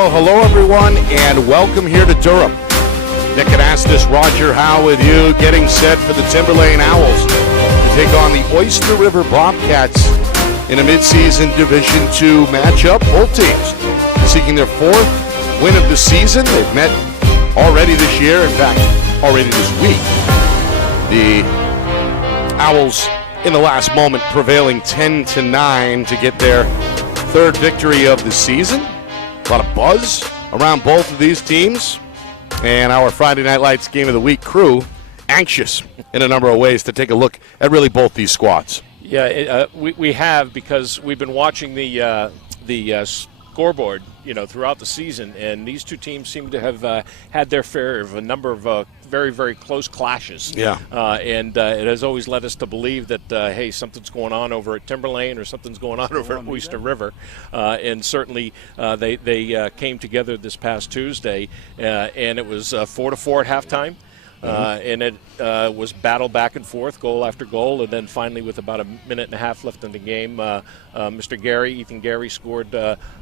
Well, hello everyone, and welcome here to Durham. Nick Anastas, Roger Howe with you, getting set for the Timberlane Owls to take on the Oyster River Bobcats in a midseason Division II matchup. Both teams seeking their fourth win of the season. They've met already this year, in fact, already this week. The Owls in the last moment prevailing 10-9 to get their third victory of the season. A lot of buzz around both of these teams. And our Friday Night Lights Game of the Week crew anxious in a number of ways to take a look at really both these squads. Yeah, we have, because we've been watching the scoreboard, throughout the season, and these two teams seem to have had their fair of a number of very, very close clashes. Yeah. And it has always led us to believe that, hey, something's going on over at Timberlane or something's going on over at Oyster River. And certainly they came together this past Tuesday, and it was 4-4 at halftime. And it was battle back and forth, goal after goal, and then finally with about a minute and a half left in the game, Ethan Gary scored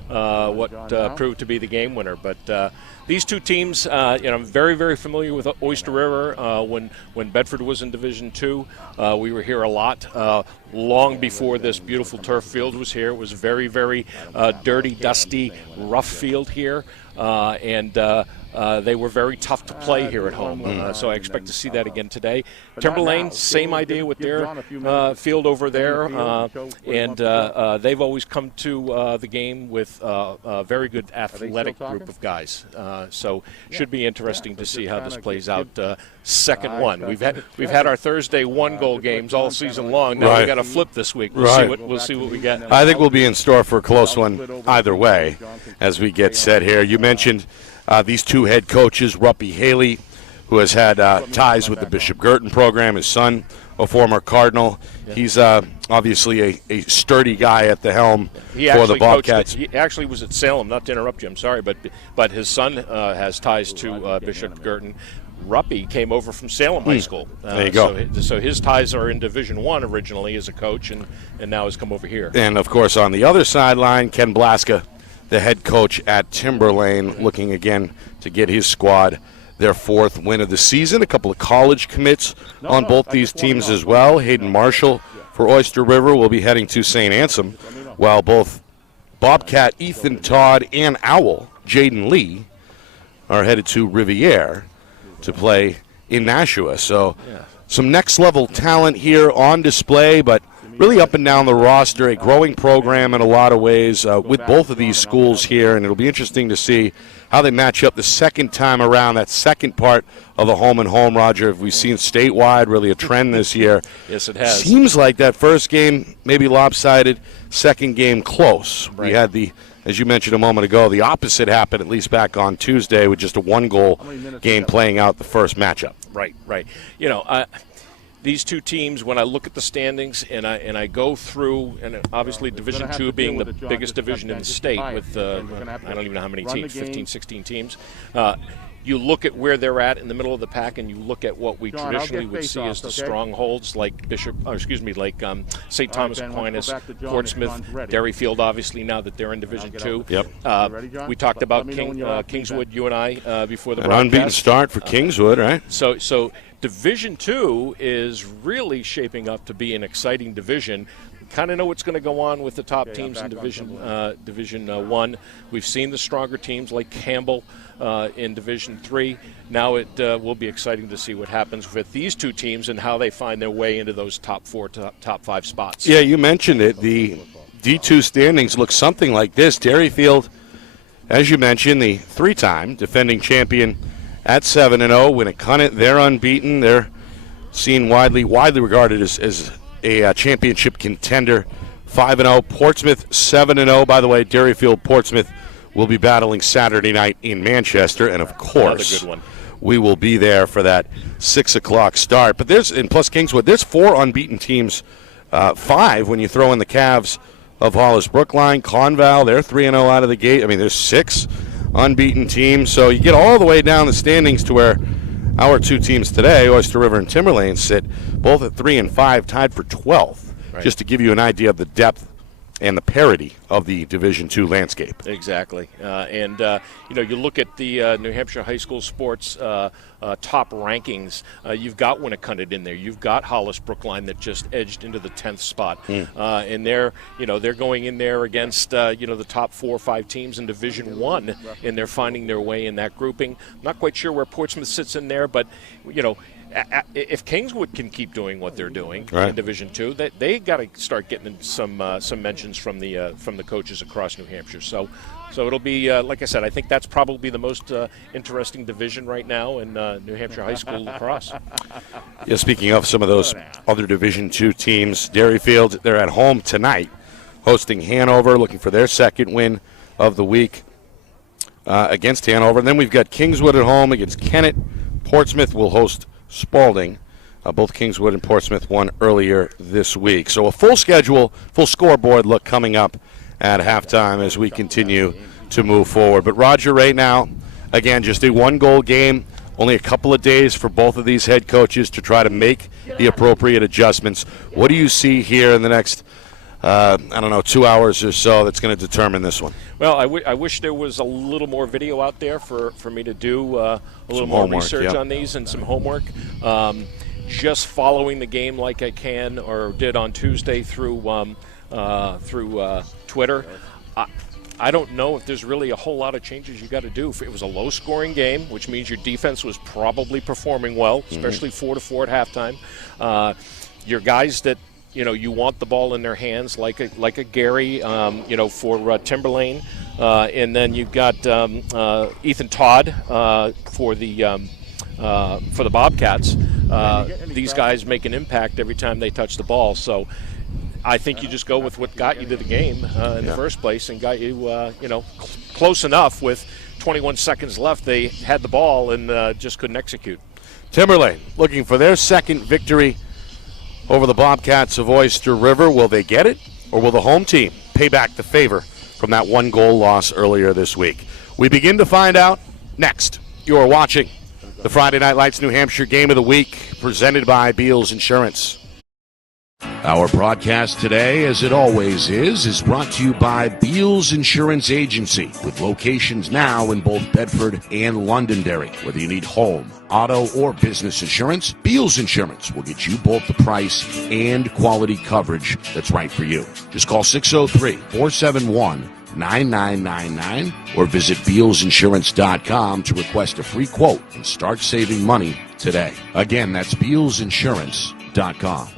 what proved to be the game winner. But these two teams, I'm very, very familiar with Oyster River. When Bedford was in Division II, we were here a lot. Long before this beautiful turf field was here. It was very, very dirty, dusty, rough field here. And they were very tough to play here at home, so I expect to see that again today. Timberlane, same idea with their field over there, and they've always come to the game with a very good athletic group of guys. So should be interesting to see how this plays out. Second one, we've had our Thursday one-goal games all season long. Now we got to flip this week. We'll see what we get. I think we'll be in store for a close one either way as we get set here. You mentioned these two head coaches, Ruppy Haley, who has had ties with the Bishop Girton program, his son, a former Cardinal. He's obviously a sturdy guy at the helm for the Bobcats. He actually was at Salem, not to interrupt you, I'm sorry, but his son has ties to Bishop Girton. Ruppy came over from Salem High School. There you go. So his ties are in Division I originally as a coach, and now has come over here. And, of course, on the other sideline, Ken Blaska, the head coach at Timberlane, looking again to get his squad their fourth win of the season. A couple of college commits on both these teams as well. Hayden Marshall for Oyster River will be heading to St. Anselm, while both Bobcat Ethan Todd and Owl Jaden Lee are headed to Riviere to play in Nashua. So some next-level talent here on display, but really up and down the roster, a growing program in a lot of ways with both of these schools here, and it'll be interesting to see how they match up the second time around, that second part of the home and home, Roger. We've seen statewide really a trend this year. Yes, it has. Seems like that first game maybe lopsided, second game close. Right. We had as you mentioned a moment ago, the opposite happened at least back on Tuesday with just a one-goal game playing out the first matchup. Right. These two teams, when I look at the standings and I go through, and obviously Division II being the biggest division in the state with, I don't even know how many teams, 15, 16 teams, you look at where they're at in the middle of the pack, and you look at what we traditionally would see as the strongholds, like St. Thomas Aquinas, Portsmouth, Derryfield, obviously now that they're in Division II. Yep. We talked about Kingswood, you and I, before the An broadcast. unbeaten start for Kingswood, right? So Division II is really shaping up to be an exciting division. Kind of know what's going to go on with the top teams in Division I. We've seen the stronger teams like Campbell in Division III. Now it will be exciting to see what happens with these two teams and how they find their way into those top four, top five spots. Yeah, you mentioned it. The D2 standings look something like this. Derryfield, as you mentioned, the three-time defending champion at 7-0. Winnicott, they're unbeaten. They're seen widely regarded as a championship contender. 5-0. Portsmouth 7-0. By the way, Derryfield Portsmouth will be battling Saturday night in Manchester, and of course, good one. We will be there for that 6 o'clock start. But plus Kingswood, there's 4 unbeaten teams, 5 when you throw in the Cavs of Hollis Brookline. Conval, they're 3-0 out of the gate. I mean, there's 6 unbeaten teams. So you get all the way down the standings to where our two teams today, Oyster River and Timberlane, sit both at 3 and 5, tied for 12th. Right. Just to give you an idea of the depth and the parity of the Division II landscape. Exactly. You look at the New Hampshire high school sports top rankings. You've got Winnacunnet in there. You've got Hollis Brookline that just edged into the 10th spot. And they're going in there against, the top 4 or 5 teams in Division I, and they're finding their way in that grouping. I'm not quite sure where Portsmouth sits in there, but, if Kingswood can keep doing what they're doing in Division II, they got to start getting some mentions from the coaches across New Hampshire. So it'll be like I said. I think that's probably the most interesting division right now in New Hampshire high school lacrosse. Yeah, speaking of some of those other Division II teams, Derryfield, they're at home tonight, hosting Hanover, looking for their second win of the week against Hanover. And then we've got Kingswood at home against Kennett. Portsmouth will host Spalding. Both Kingswood and Portsmouth won earlier this week. So a full schedule, full scoreboard look coming up at halftime as we continue to move forward. But Roger, right now, again, just a one-goal game. Only a couple of days for both of these head coaches to try to make the appropriate adjustments. What do you see here in the next, 2 hours or so that's going to determine this one? Well, I wish there was a little more video out there for me to do a little more homework, research on these and some homework. Just following the game like I can or did on Tuesday through Twitter, I don't know if there's really a whole lot of changes you got to do. It was a low-scoring game, which means your defense was probably performing well, especially 4-4 at halftime. Your guys that you want the ball in their hands, like a Gary, for Timberlane, and then you've got Ethan Todd for the Bobcats. These guys make an impact every time they touch the ball. So I think you just go with what got you to the game in the first place and got you, close enough with 21 seconds left. They had the ball and just couldn't execute. Timberlane looking for their second victory over the Bobcats of Oyster River. Will they get it, or will the home team pay back the favor from that one-goal loss earlier this week? We begin to find out next. You are watching the Friday Night Lights New Hampshire Game of the Week, presented by Beals Insurance. Our broadcast today, as it always is brought to you by Beals Insurance Agency, with locations now in both Bedford and Londonderry. Whether you need home, auto, or business insurance, Beals Insurance will get you both the price and quality coverage that's right for you. Just call 603-471-9999 or visit BealsInsurance.com to request a free quote and start saving money today. Again, that's BealsInsurance.com.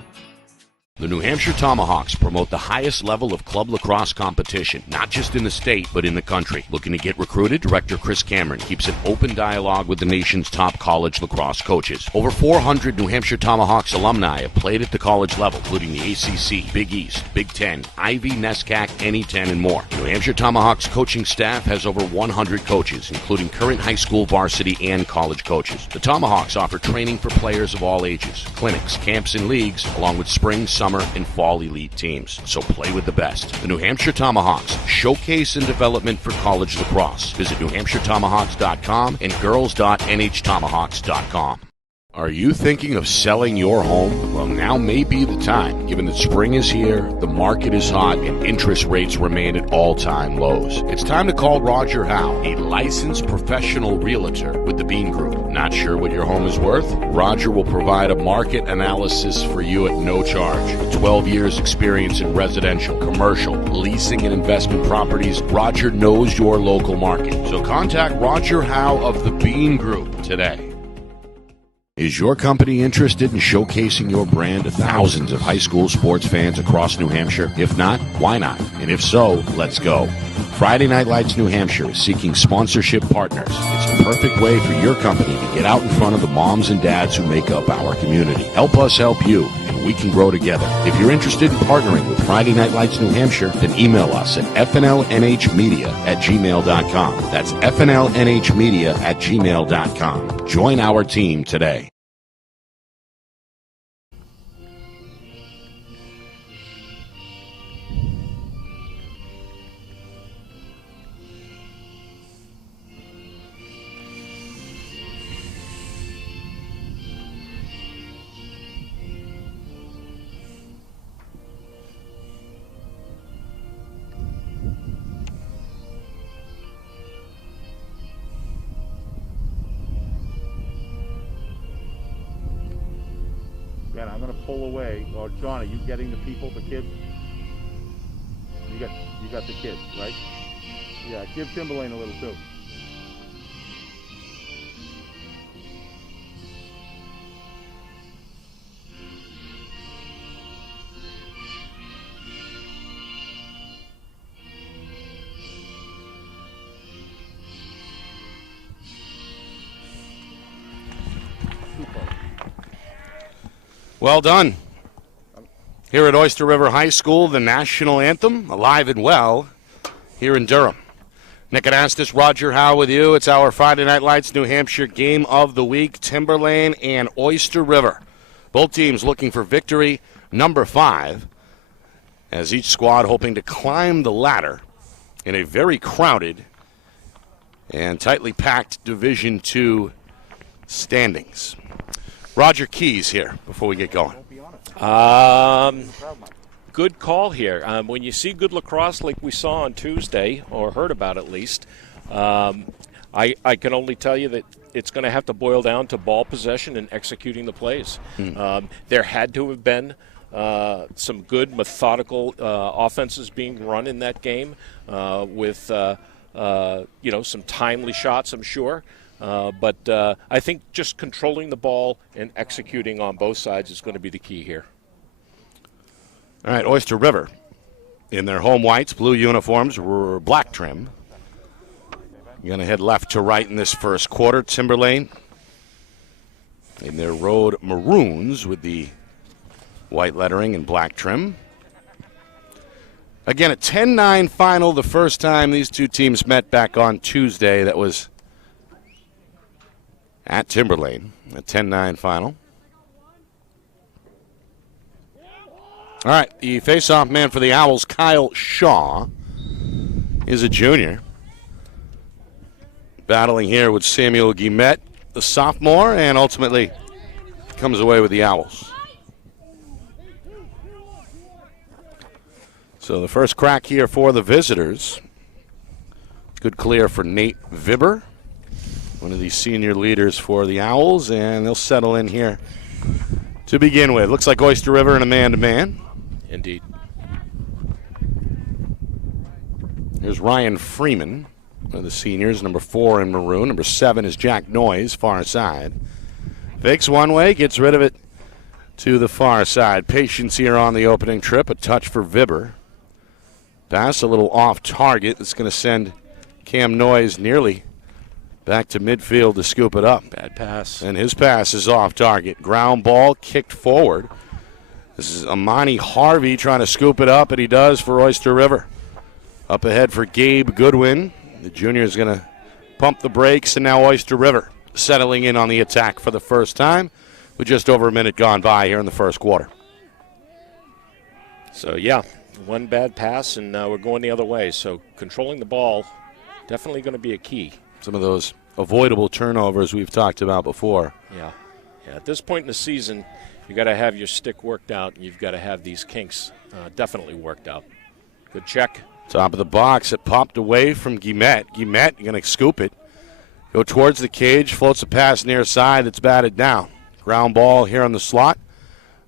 The New Hampshire Tomahawks promote the highest level of club lacrosse competition, not just in the state, but in the country. Looking to get recruited? Director Chris Cameron keeps an open dialogue with the nation's top college lacrosse coaches. Over 400 New Hampshire Tomahawks alumni have played at the college level, including the ACC, Big East, Big Ten, Ivy, NESCAC, NE10, and more. New Hampshire Tomahawks coaching staff has over 100 coaches, including current high school varsity and college coaches. The Tomahawks offer training for players of all ages, clinics, camps, and leagues, along with spring, summer, and fall elite teams. So play with the best. The New Hampshire Tomahawks, showcase and development for college lacrosse. Visit NewHampshireTomahawks.com and girls.nhtomahawks.com. Are you thinking of selling your home? Well, now may be the time, given that spring is here, the market is hot, and interest rates remain at all-time lows. It's time to call Roger Howe, a licensed professional realtor with the Bean Group. Not sure what your home is worth? Roger will provide a market analysis for you at no charge. With 12 years experience in residential, commercial, leasing, and investment properties, Roger knows your local market. So contact Roger Howe of the Bean Group today. Is your company interested in showcasing your brand to thousands of high school sports fans across New Hampshire? If not, why not? And if so, let's go. Friday Night Lights New Hampshire is seeking sponsorship partners. It's the perfect way for your company to get out in front of the moms and dads who make up our community. Help us help you, and we can grow together. If you're interested in partnering with Friday Night Lights New Hampshire, then email us at fnlnhmedia@gmail.com. That's fnlnhmedia@gmail.com. Join our team today. Okay, I'm going to pull away. Well, John, are you getting the people, the kids? You got the kids, right? Yeah, give Timberlane a little too. Well done. Here at Oyster River High School, the national anthem, alive and well, here in Durham. Nick Anastas, Roger Howe with you. It's our Friday Night Lights New Hampshire game of the week, Timberlane and Oyster River. Both teams looking for victory number 5, as each squad hoping to climb the ladder in a very crowded and tightly packed Division II standings. Roger Keys here before we get going. Good call here. When you see good lacrosse like we saw on Tuesday, or heard about at least, I can only tell you that it's going to have to boil down to ball possession and executing the plays. There had to have been some good methodical offenses being run in that game with some timely shots, I'm sure. But I think just controlling the ball and executing on both sides is going to be the key here. All right, Oyster River in their home whites, blue uniforms, were black trim. Going to head left to right in this first quarter. Timberlane in their road maroons with the white lettering and black trim. Again, a 10-9 final the first time these two teams met back on Tuesday. That was at Timberlane, a 10-9 final. All right, the face-off man for the Owls, Kyle Shaw, is a junior. Battling here with Samuel Guillemette, the sophomore, and ultimately comes away with the Owls. So the first crack here for the visitors. Good clear for Nate Vibber, one of the senior leaders for the Owls, and they'll settle in here to begin with. Looks like Oyster River and a man-to-man. Indeed. Here's Ryan Freeman, one of the seniors, number 4 in maroon. Number 7 is Jack Noyes, far side. Fakes one way, gets rid of it to the far side. Patience here on the opening trip. A touch for Vibber. Pass a little off target. That's going to send Cam Noyes nearly back to midfield to scoop it up. Bad pass. And his pass is off target. Ground ball kicked forward. This is Amani Harvey trying to scoop it up, and he does for Oyster River. Up ahead for Gabe Goodwin. The junior is going to pump the brakes, and now Oyster River settling in on the attack for the first time with just over a minute gone by here in the first quarter. So, yeah, one bad pass, and we're going the other way. So controlling the ball, definitely going to be a key. Some of those avoidable turnovers we've talked about before. Yeah. At this point in the season, you got to have your stick worked out, and you've got to have these kinks definitely worked out. Good check. Top of the box, it popped away from Guillemette. Guillemette going to scoop it. Go towards the cage, floats a pass near side that's batted down. Ground ball here on the slot.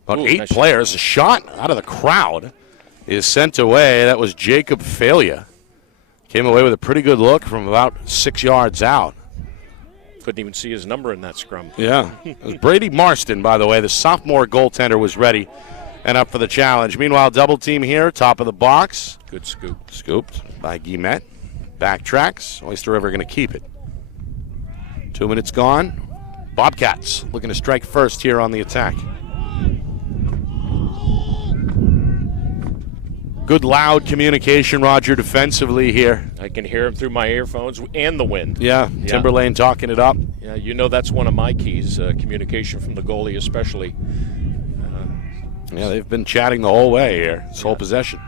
About 8 nice players. A shot out of the crowd is sent away. That was Jacob Failure. Came away with a pretty good look from about 6 yards out. Couldn't even see his number in that scrum. Yeah. It was Brady Marston, by the way. The sophomore goaltender was ready and up for the challenge. Meanwhile, double team here, top of the box. Good scoop. Scooped by Guillemette. Backtracks. Oyster River going to keep it. 2 minutes gone. Bobcats looking to strike first here on the attack. Good loud communication, Roger, defensively here. I can hear him through my earphones and the wind. Yeah, Timberlane talking it up. Yeah, you know that's one of my keys, communication from the goalie especially. Yeah, they've been chatting the whole way here, this whole possession.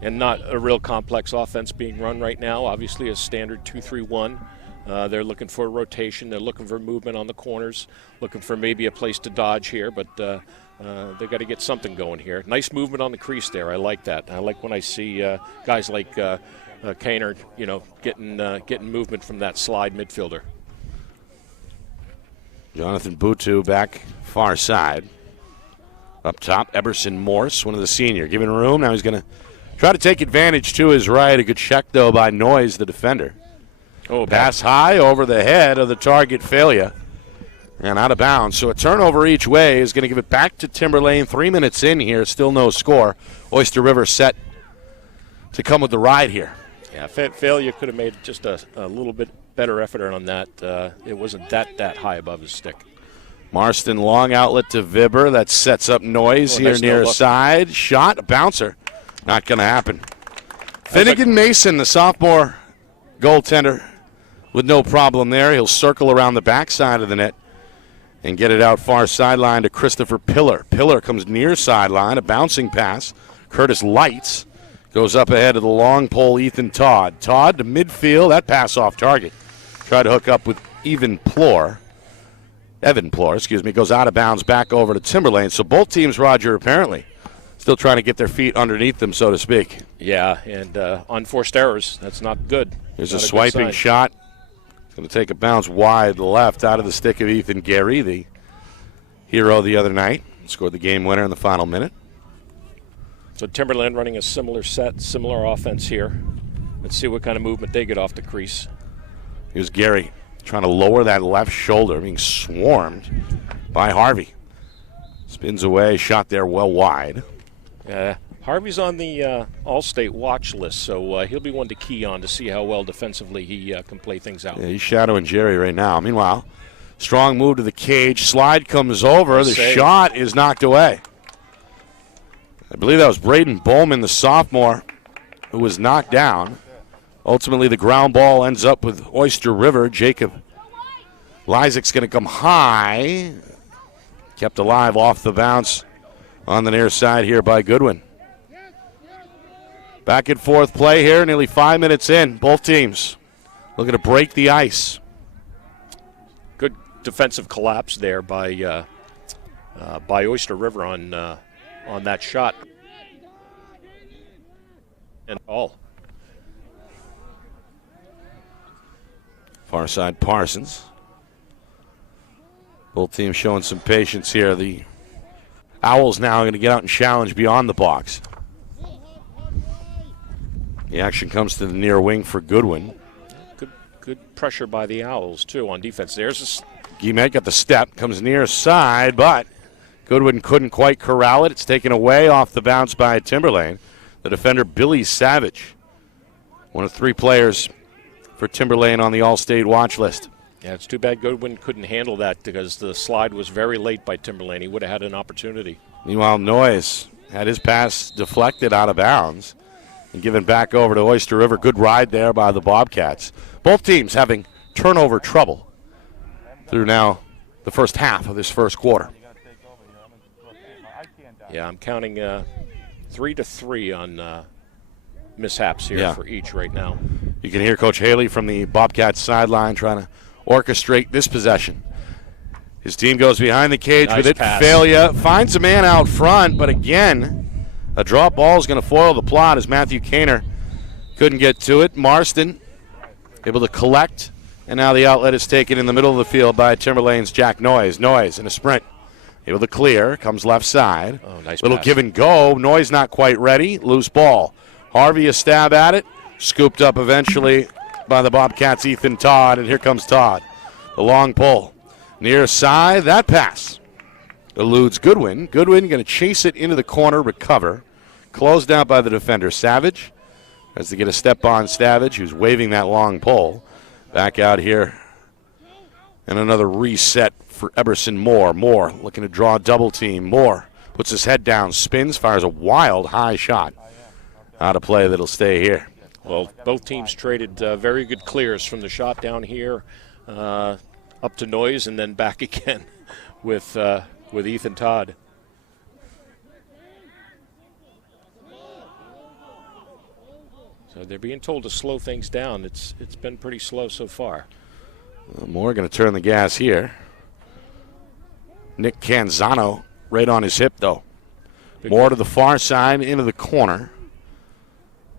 And not a real complex offense being run right now. Obviously a standard 2-3-1. They're looking for a rotation. They're looking for movement on the corners, looking for maybe a place to dodge here, but they got to get something going here. Nice movement on the crease there. I like that. I like when I see guys like Kaner, getting movement from that slide midfielder. Jonathan Butu back far side. Up top, Eberson Morse, one of the senior, giving room. Now he's going to try to take advantage to his right. A good check, though, by Noyes, the defender. Oh, pass high over the head of the target, failure. And out of bounds. So a turnover each way is going to give it back to Timberlane. 3 minutes in here, still no score. Oyster River set to come with the ride here. Yeah, failure could have made just a little bit better effort on that. It wasn't that high above his stick. Marston, long outlet to Vibber. That sets up Noyes here nice near side. Shot, a bouncer. Not going to happen. Finnegan Mason, the sophomore goaltender, with no problem there. He'll circle around the backside of the net and get it out far sideline to Christopher Pillar. Pillar comes near sideline, a bouncing pass. Curtis Lights goes up ahead of the long pole, Ethan Todd. Todd to midfield, that pass off target. Tried to hook up with Evan Plore, goes out of bounds back over to Timberlane. So both teams, Roger, apparently still trying to get their feet underneath them, so to speak. Yeah, and unforced errors, that's not good. There's not a swiping shot. Going to take a bounce wide left out of the stick of Ethan Gary, the hero the other night. Scored the game winner in the final minute. So Timberland running a similar set, similar offense here. Let's see what kind of movement they get off the crease. Here's Gary trying to lower that left shoulder, being swarmed by Harvey. Spins away, shot there well wide. Harvey's on the All-State watch list, so he'll be one to key on to see how well defensively he can play things out. Yeah, he's shadowing Jerry right now. Meanwhile, strong move to the cage. Slide comes over. The shot is knocked away. I believe that was Braden Bowman, the sophomore, who was knocked down. Ultimately, the ground ball ends up with Oyster River. Jacob Lysick's going to come high. Kept alive off the bounce on the near side here by Goodwin. Back and forth play here, nearly 5 minutes in. Both teams looking to break the ice. Good defensive collapse there by Oyster River on that shot. And all. Far side Parsons. Both teams showing some patience here. The Owls now going to get out and challenge beyond the box. The action comes to the near wing for Goodwin. Good pressure by the Owls, too, on defense. There's Guillemette got the step, comes near side, but Goodwin couldn't quite corral it. It's taken away off the bounce by Timberlane. The defender, Billy Savage, one of 3 players for Timberlane on the All-State watch list. Yeah, it's too bad Goodwin couldn't handle that because the slide was very late by Timberlane. He would have had an opportunity. Meanwhile, Noyes had his pass deflected out of bounds and given back over to Oyster River. Good ride there by the Bobcats. Both teams having turnover trouble through now the first half of this first quarter. Yeah, I'm counting 3-3 on mishaps here for each right now. You can hear Coach Haley from the Bobcats sideline trying to orchestrate this possession. His team goes behind the cage with it. Pass. Failure. Finds a man out front, but again, a drop ball is going to foil the plot as Matthew Kaner couldn't get to it. Marston able to collect, and now the outlet is taken in the middle of the field by Timberlane's Jack Noyes. Noyes in a sprint. Able to clear. Comes left side. Oh, nice little pass. Give and go. Noyes not quite ready. Loose ball. Harvey a stab at it. Scooped up eventually by the Bobcats' Ethan Todd, and here comes Todd. The long pull. Near side, that pass eludes Goodwin. Goodwin going to chase it into the corner, recover. Closed out by the defender, Savage. Has to get a step on Savage, who's waving that long pole. Back out here. And another reset for Eberson Moore. Moore looking to draw a double team. Moore puts his head down, spins, fires a wild high shot. Out of play that'll stay here. Well, both teams traded very good clears from the shot down here up to Noyes and then back again with Ethan Todd. So they're being told to slow things down. It's been pretty slow so far. Moore going to turn the gas here. Nick Canzano right on his hip, though. Moore to the far side, into the corner.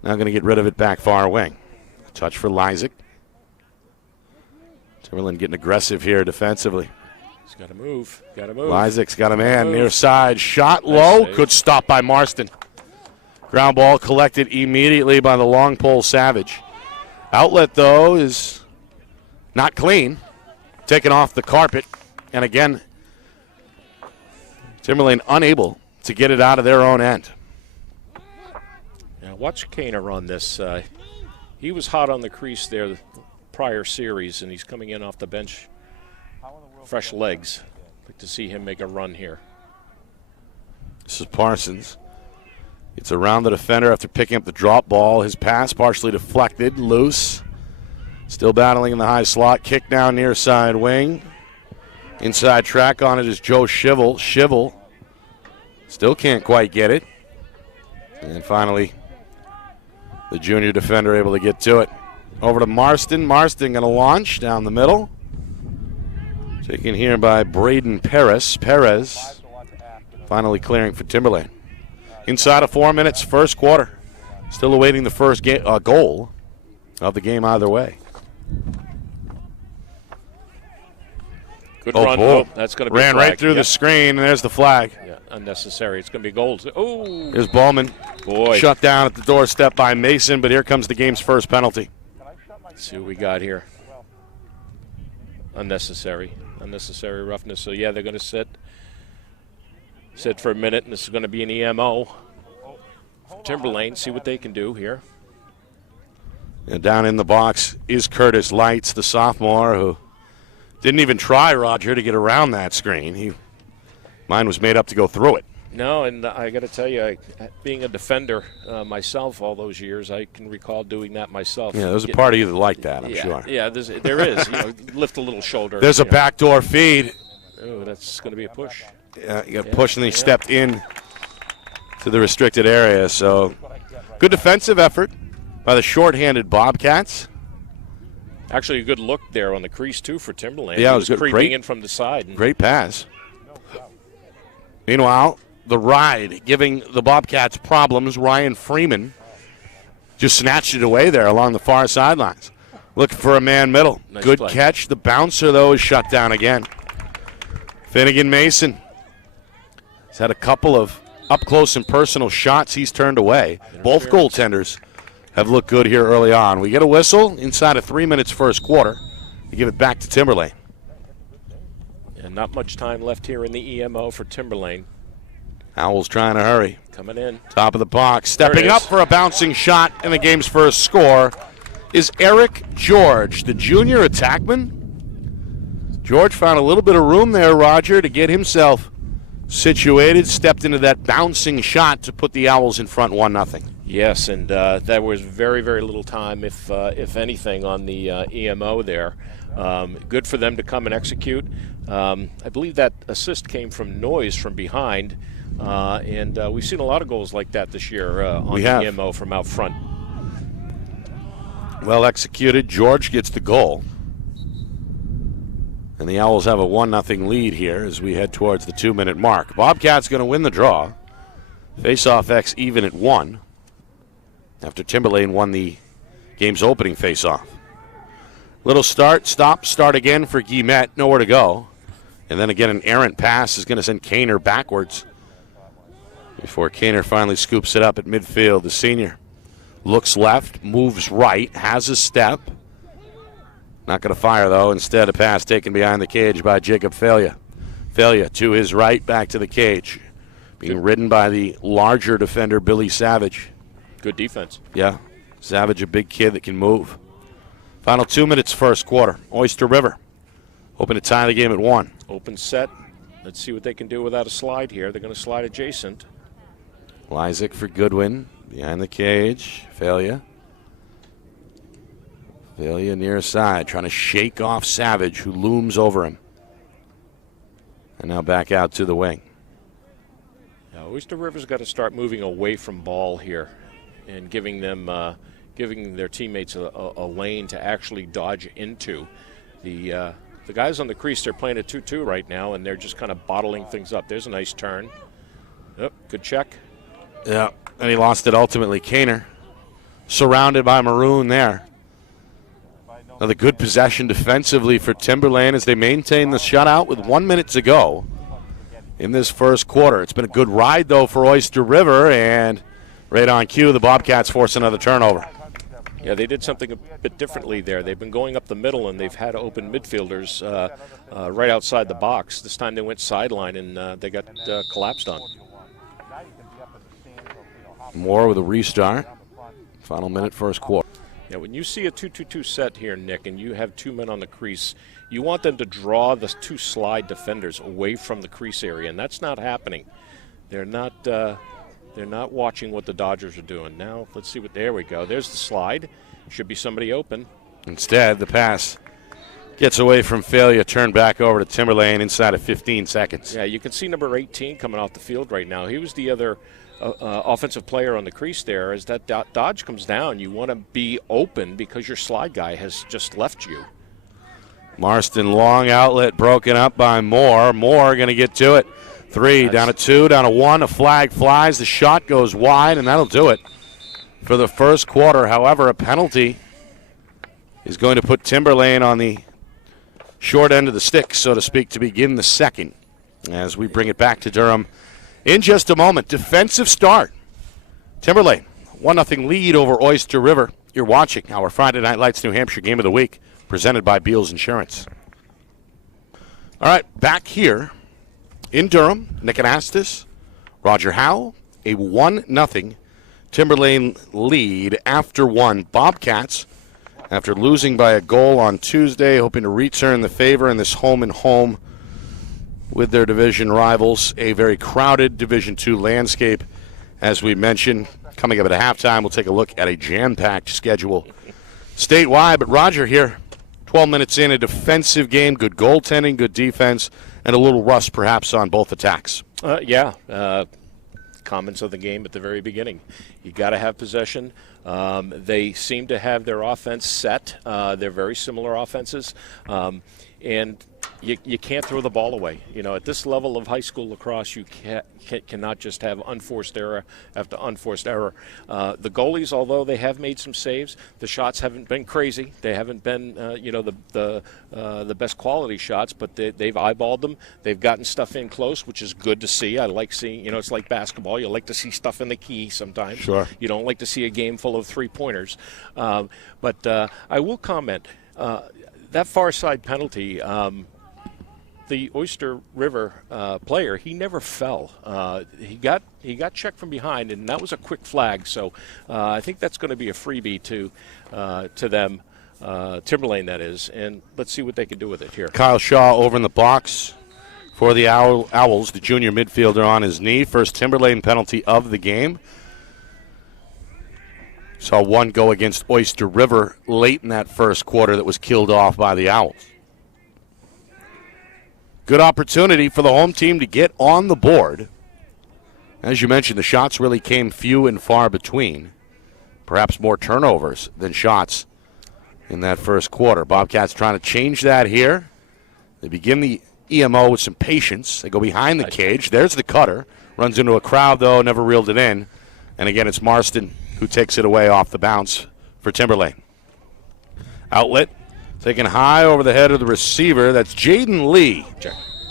Now going to get rid of it back far wing. Touch for Lysick. Timberland getting aggressive here defensively. He's got to move. Got to move. Isaac's got a man near side. Shot low. Nice. Good stop by Marston. Ground ball collected immediately by the long pole Savage. Outlet, though, is not clean. Taken off the carpet. And again, Timberlane unable to get it out of their own end. Now watch Kaner on this. He was hot on the crease there the prior series, and he's coming in off the bench. Fresh legs. Like to see him make a run here. This is Parsons. It's around the defender after picking up the drop ball. His pass partially deflected, loose. Still battling in the high slot. Kick down near side wing. Inside track on it is Joe Shivel. Shivel still can't quite get it. And finally, the junior defender able to get to it. Over to Marston. Marston going to launch down the middle. Taken here by Braden Perez. Perez finally clearing for Timberlane. Inside of 4 minutes, first quarter. Still awaiting the first goal of the game either way. Good run. Boy. Oh, that's going to be ran flag. right through the screen, and there's the flag. Yeah, unnecessary. It's going to be goals. Oh, Here's Bowman. boy. Shut down at the doorstep by Mason, but here comes the game's first penalty. Let's see what we got here. Unnecessary roughness. So yeah, they're going to sit for a minute, and this is going to be an EMO. Timberlane, see what they can do here. And down in the box is Curtis Lights, the sophomore, who didn't even try, Roger, to get around that screen. Mine was made up to go through it. No, and I got to tell you, being a defender myself all those years, I can recall doing that myself. Yeah, there's a part of you that like that, I'm sure. Yeah, there is. Lift a little shoulder. There's a backdoor feed. Oh, that's going to be a push. Yeah, you got pushed and he stepped in to the restricted area. So good defensive effort by the shorthanded Bobcats. Actually, a good look there on the crease, too, for Timberlane. Yeah, it He was good. creeping Great, in from the side. Great pass. Meanwhile, the ride giving the Bobcats problems. Ryan Freeman just snatched it away there along the far sidelines. Looking for a man middle. Nice Good play. catch. The bouncer, though, is shut down again. Finnegan Mason has had a couple of up-close and personal shots he's turned away. Both goaltenders have looked good here early on. We get a whistle inside of 3 minutes first quarter. We give it back to Timberlane. And not much time left here in the EMO for Timberlane. Owls trying to hurry. Coming in. Top of the box. There it Stepping is. up for a bouncing shot in the game's first score is Eric George, the junior attackman. George found a little bit of room there, Roger, to get himself situated. Stepped into that bouncing shot to put the Owls in front 1-0. Yes, and there was very, very little time, if anything, on the EMO there. Good for them to come and execute. I believe that assist came from Noyes from behind, and we've seen a lot of goals like that this year on the EMO from out front. Well executed. George gets the goal. And the Owls have a 1-0 lead here as we head towards the 2-minute mark. Bobcats going to win the draw. Face-off X even at 1 after Timberlane won the game's opening face-off. Little start, stop, start again for Guillemette. Nowhere to go. And then again, an errant pass is going to send Kaner backwards before Kaner finally scoops it up at midfield. The senior looks left, moves right, has a step. Not going to fire, though. Instead, a pass taken behind the cage by Jacob Failure. Failure to his right, back to the cage. Being ridden by the larger defender, Billy Savage. Good defense. Yeah, Savage, a big kid that can move. Final 2 minutes, first quarter. Oyster River hoping to tie the game at 1. Open set. Let's see what they can do without a slide here. They're going to slide adjacent. Lysick for Goodwin. Behind the cage. Failure. Failure near side. Trying to shake off Savage, who looms over him. And now back out to the wing. Now, Oyster River's got to start moving away from ball here and giving their teammates a lane to actually dodge into. The guys on the crease, they're playing a 2-2 right now, and they're just kind of bottling things up. There's a nice turn. Yep, good check. Yeah, and he lost it ultimately. Kaner surrounded by Maroon there. Another good possession defensively for Timberlane as they maintain the shutout with 1 minute to go in this first quarter. It's been a good ride, though, for Oyster River, and right on cue, the Bobcats force another turnover. Yeah, they did something a bit differently there. They've been going up the middle, and they've had open midfielders right outside the box. This time they went sideline, and they got collapsed on. Moore with a restart. Final minute, first quarter. Yeah, when you see a 2-2-2 set here, Nick, and you have two men on the crease, you want them to draw the two slide defenders away from the crease area, and that's not happening. They're not watching what the Dodgers are doing. Now, let's see what. There we go. There's the slide. Should be somebody open. Instead, the pass gets away from failure, turned back over to Timberlane inside of 15 seconds. Yeah, you can see number 18 coming off the field right now. He was the other offensive player on the crease there. As that dodge comes down, you want to be open because your slide guy has just left you. Marston, long outlet broken up by Moore. Moore going to get to it. 3, down to 2, down to 1. A flag flies. The shot goes wide, and that'll do it for the first quarter. However, a penalty is going to put Timberlane on the short end of the stick, so to speak, to begin the second as we bring it back to Durham in just a moment. Defensive start. Timberlane, 1-0 lead over Oyster River. You're watching our Friday Night Lights New Hampshire Game of the Week, presented by Beals Insurance. All right, back here in Durham, Nick Anastas, Roger Howe, a 1-0 Timberlane lead after one. Bobcats, after losing by a goal on Tuesday, hoping to return the favor in this home-and-home with their division rivals. A very crowded Division II landscape, as we mentioned. Coming up at halftime, we'll take a look at a jam-packed schedule statewide. But Roger here, 12 minutes in, a defensive game, good goaltending, good defense, and a little rust perhaps on both attacks. Comments of the game at the very beginning. You got to have possession. They seem to have their offense set. They're very similar offenses. And you can't throw the ball away. You know, at this level of high school lacrosse, you cannot just have unforced error after unforced error. The goalies, although they have made some saves, the shots haven't been crazy. They haven't been, the best quality shots, but they've eyeballed them. They've gotten stuff in close, which is good to see. I like seeing, it's like basketball. You like to see stuff in the key sometimes. Sure. You don't like to see a game full of three-pointers. But I will comment. That far side penalty, the Oyster River player, he never fell. He got checked from behind, and that was a quick flag. So I think that's going to be a freebie to them, Timberlane that is. And let's see what they can do with it here. Kyle Shaw over in the box for the Owls, the junior midfielder on his knee. First Timberlane penalty of the game. Saw one go against Oyster River late in that first quarter that was killed off by the Owls. Good opportunity for the home team to get on the board. As you mentioned, the shots really came few and far between. Perhaps more turnovers than shots in that first quarter. Bobcats trying to change that here. They begin the EMO with some patience. They go behind the cage. There's the cutter. Runs into a crowd, though, never reeled it in. And again, it's Marston who takes it away off the bounce for Timberlane. Outlet, taken high over the head of the receiver. That's Jaden Lee,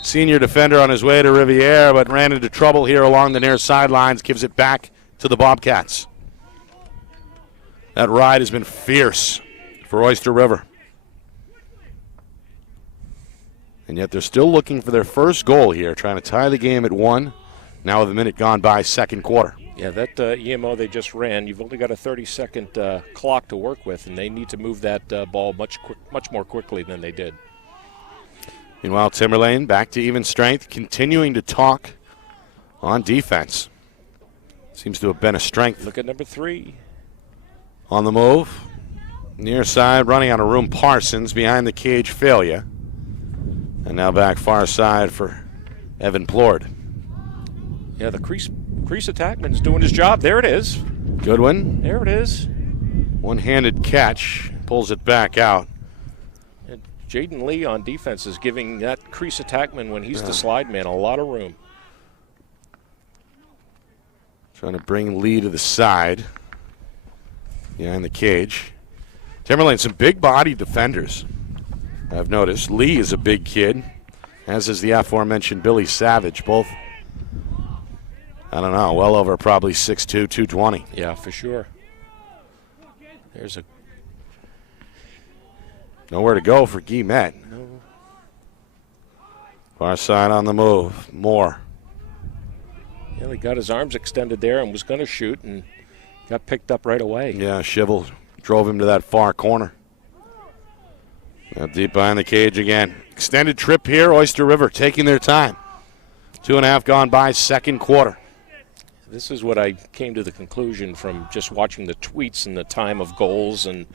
senior defender on his way to Riviere, but ran into trouble here along the near sidelines, gives it back to the Bobcats. That ride has been fierce for Oyster River. And yet they're still looking for their first goal here, trying to tie the game at 1. Now with a minute gone by, second quarter. Yeah, that EMO they just ran, you've only got a 30-second clock to work with, and they need to move that ball much more quickly than they did. Meanwhile, Timberlane back to even strength, continuing to talk on defense. Seems to have been a strength. Look at number 3. On the move. Near side, running on a room Parsons, behind the cage failure. And now back far side for Evan Plord. Yeah, the crease attackman's doing his job. There it is. Goodwin. There it is. One-handed catch. Pulls it back out. And Jaden Lee on defense is giving that crease attackman, when he's the slide man, a lot of room. Trying to bring Lee to the side. Behind the cage. Timberlane, some big body defenders, I've noticed. Lee is a big kid, as is the aforementioned Billy Savage. Both, I don't know, well over probably 6'2", 220. Yeah, for sure. There's a... Nowhere to go for Guillemette. No. Far side on the move. Moore. Yeah, he got his arms extended there and was going to shoot and got picked up right away. Yeah, Shivel drove him to that far corner. Now deep behind the cage again. Extended trip here. Oyster River taking their time. 2.5 gone by, second quarter. This is what I came to the conclusion from just watching the tweets and the time of goals and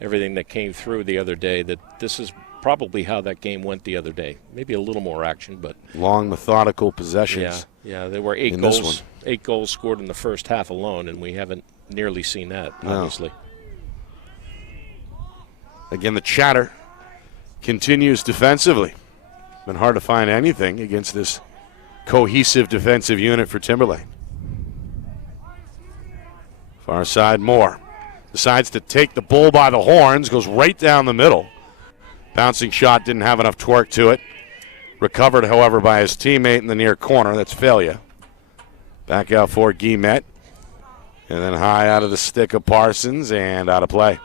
everything that came through the other day, that this is probably how that game went the other day. Maybe a little more action, but long, methodical possessions. Yeah, there were 8 goals. 8 goals scored in the first half alone, and we haven't nearly seen that, obviously. Again, the chatter continues defensively. Been hard to find anything against this cohesive defensive unit for Timberlane. Far side, Moore decides to take the bull by the horns, goes right down the middle. Bouncing shot didn't have enough torque to it. Recovered, however, by his teammate in the near corner. That's failure. Back out for Guillemette. And then high out of the stick of Parsons and out of play.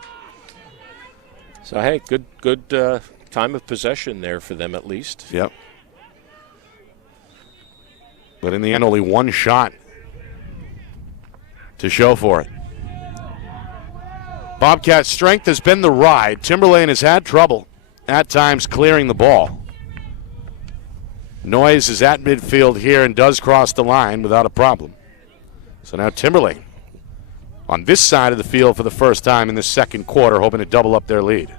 So, hey, good time of possession there for them at least. Yep. But in the end, only one shot to show for it. Bobcats' strength has been the ride. Timberlane has had trouble at times clearing the ball. Noyes is at midfield here and does cross the line without a problem. So now Timberlane on this side of the field for the first time in the second quarter, hoping to double up their lead.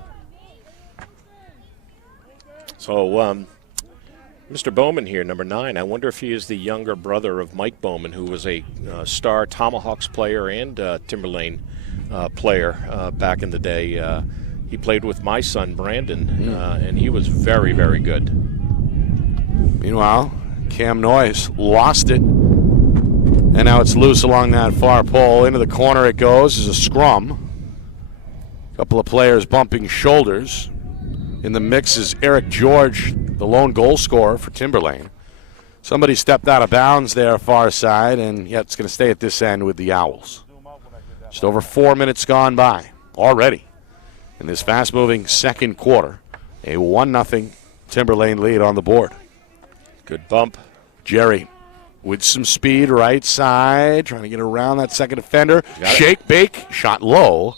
So, Mr. Bowman here, number 9. I wonder if he is the younger brother of Mike Bowman, who was a star Tomahawks player and Timberlane player back in the day. He played with my son, Brandon, and he was very, very good. Meanwhile, Cam Noyes lost it, and now it's loose along that far pole. Into the corner it goes as a scrum. A couple of players bumping shoulders. In the mix is Eric George, the lone goal scorer for Timberlane. Somebody stepped out of bounds there far side, and yet it's going to stay at this end with the Owls. Just over 4 minutes gone by already in this fast-moving second quarter. A 1-0 Timberlane lead on the board. Good bump. Jerry with some speed, right side, trying to get around that second defender. Shake, bake, shot low,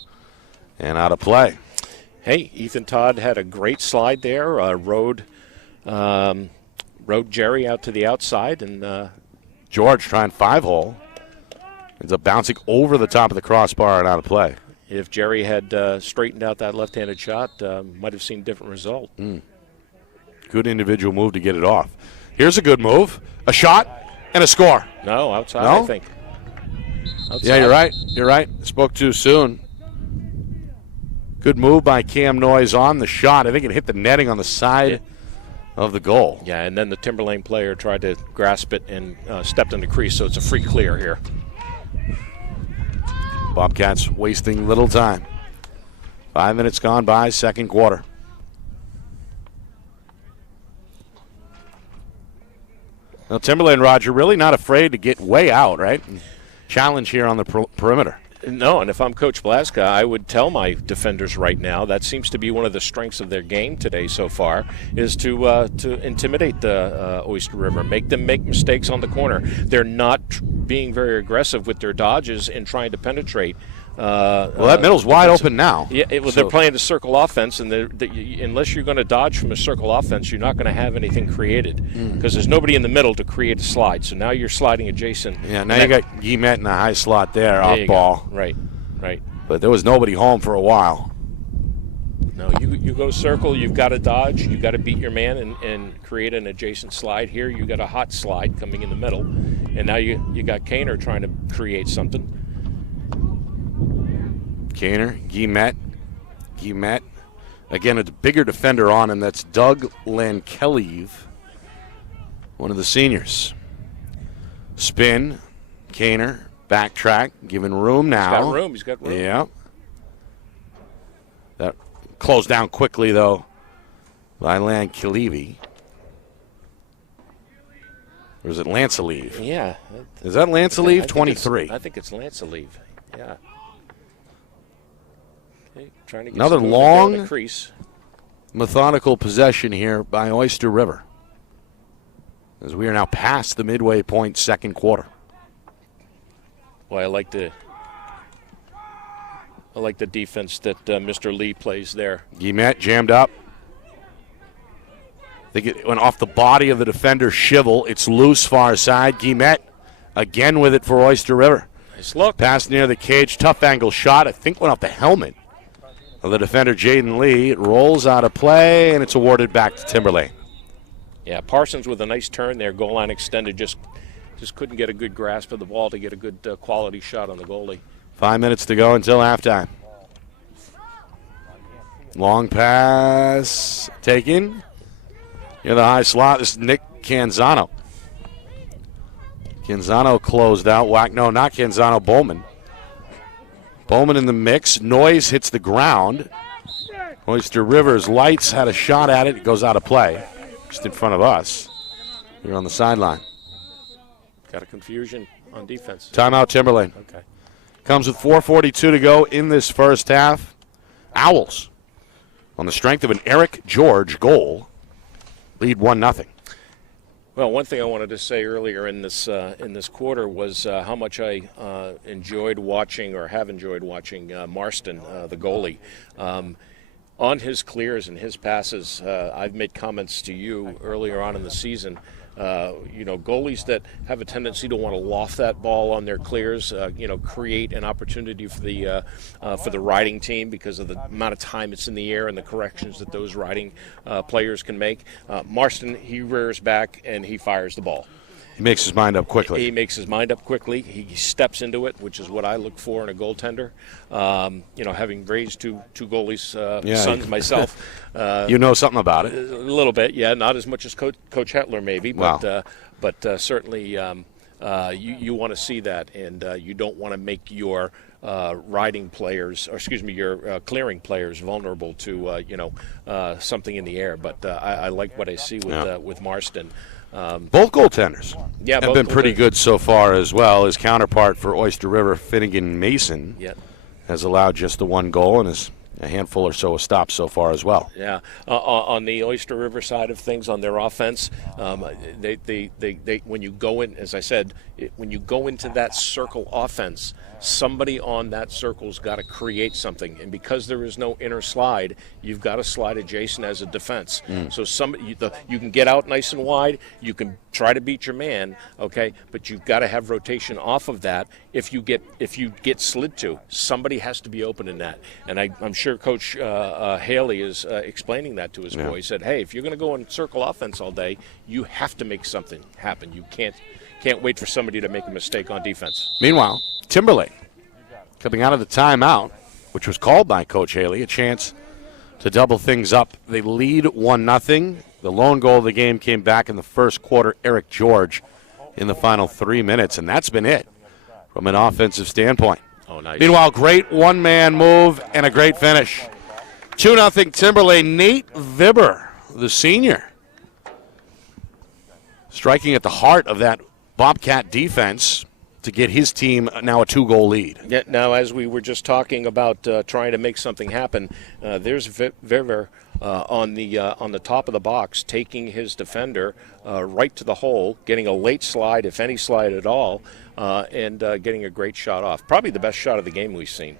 and out of play. Hey, Ethan Todd had a great slide there, rode Jerry out to the outside, and George trying 5-hole. Ends up bouncing over the top of the crossbar and out of play. If Jerry had straightened out that left-handed shot, might have seen a different result. Good individual move to get it off. Here's a good move. A shot and a score. No, outside, no? I think. Outside. Yeah, you're right. You're right. Spoke too soon. Good move by Cam Noyes on the shot. I think it hit the netting on the side of the goal. Yeah, and then the Timberlane player tried to grasp it and stepped in the crease, so it's a free clear here. Bobcats wasting little time. 5 minutes gone by, second quarter. Now, Timberlane, Roger, really not afraid to get way out, right? Challenge here on the perimeter. No, and if I'm Coach Blaska, I would tell my defenders right now, that seems to be one of the strengths of their game today so far, is to intimidate the Oyster River, make them make mistakes on the corner. They're not being very aggressive with their dodges and trying to penetrate. Well, that middle's wide open now. Yeah, they're playing the circle offense, and unless you're going to dodge from a circle offense, you're not going to have anything created because there's nobody in the middle to create a slide. So now you're sliding adjacent. Yeah, now you got Guillemette in the high slot there off ball. Right. But there was nobody home for a while. No, you go circle, you've got to dodge, you've got to beat your man and create an adjacent slide. Here you got a hot slide coming in the middle, and now you got Kaner trying to create something. Kaner, Guillemette. Again, a bigger defender on him. That's Doug Lankelev, one of the seniors. Spin, Kaner, backtrack, giving room now. He's got room. Yeah. Closed down quickly, though, by Lan Kilivi. Or is it Lancelieve? Yeah. Is that Lancelieve? 23. I think it's Lancelieve. Yeah. Okay, trying to get Another some movement down the long, crease. methodical possession here by Oyster River, as we are now past the midway point, second quarter. Well, I like the defense that Mr. Lee plays there. Guillemette jammed up. I think it went off the body of the defender, Shivel. It's loose far side. Guillemette again with it for Oyster River. Nice look. Pass near the cage, tough angle shot. I think went off the helmet of the defender, Jaden Lee. It rolls out of play, and it's awarded back to Timberlane. Yeah, Parsons with a nice turn there, goal line extended, just couldn't get a good grasp of the ball to get a good quality shot on the goalie. 5 minutes to go until halftime. Long pass taken. Near the high slot, this is Nick Canzano. Canzano closed out. No, not Canzano, Bowman. Bowman in the mix. Noise hits the ground. Oyster River's Lights had a shot at it. It goes out of play. Just in front of us. We're on the sideline. Got a confusion on defense. Timeout, Timberlane. Okay. Comes with 4:42 to go in this first half. Owls, on the strength of an Eric George goal, lead 1-0. Well, one thing I wanted to say earlier in this quarter was how much I enjoyed watching, or have enjoyed watching, Marston, the goalie. On his clears and his passes, I've made comments to you earlier on in the season. Goalies that have a tendency to want to loft that ball on their clears, create an opportunity for the riding team because of the amount of time it's in the air and the corrections that those riding players can make. Marston, he rears back and he fires the ball. He makes his mind up quickly. He makes his mind up quickly. He steps into it, which is what I look for in a goaltender. Having raised two goalies' sons myself. You know something about it. A little bit, yeah. Not as much as Coach Hetler, maybe, but certainly you want to see that, and you don't want to make your riding players, your clearing players vulnerable to something in the air. But I like what I see with Marston. Both goaltenders have been pretty good so far as well. His counterpart for Oyster River, Finnegan Mason, has allowed just the one goal and is a handful or so of stops so far as well. Yeah, on the Oyster River side of things, on their offense, they when you go in, as I said, when you go into that circle offense, somebody on that circle's got to create something, and because there is no inner slide, you've got to slide adjacent as a defense. So you can get out nice and wide, you can try to beat your man, okay, but you've got to have rotation off of that. If you get slid to, somebody has to be open in that, and I'm sure Coach Haley is explaining that to his boys. He said, hey, if you're going to go in circle offense all day, you have to make something happen. You can't wait for somebody to make a mistake on defense. Meanwhile, Timberlane, coming out of the timeout, which was called by Coach Haley, a chance to double things up. They lead 1-0. The lone goal of the game came back in the first quarter, Eric George, in the final 3 minutes, and that's been it from an offensive standpoint. Oh, nice. Meanwhile, great one-man move and a great finish. 2-0 Timberlane. Nate Vibber, the senior, striking at the heart of that Bobcat defense to get his team now a 2-goal lead. Yeah, now, as we were just talking about trying to make something happen, there's Vibber on the top of the box, taking his defender right to the hole, getting a late slide, if any slide at all, and getting a great shot off. Probably the best shot of the game we've seen.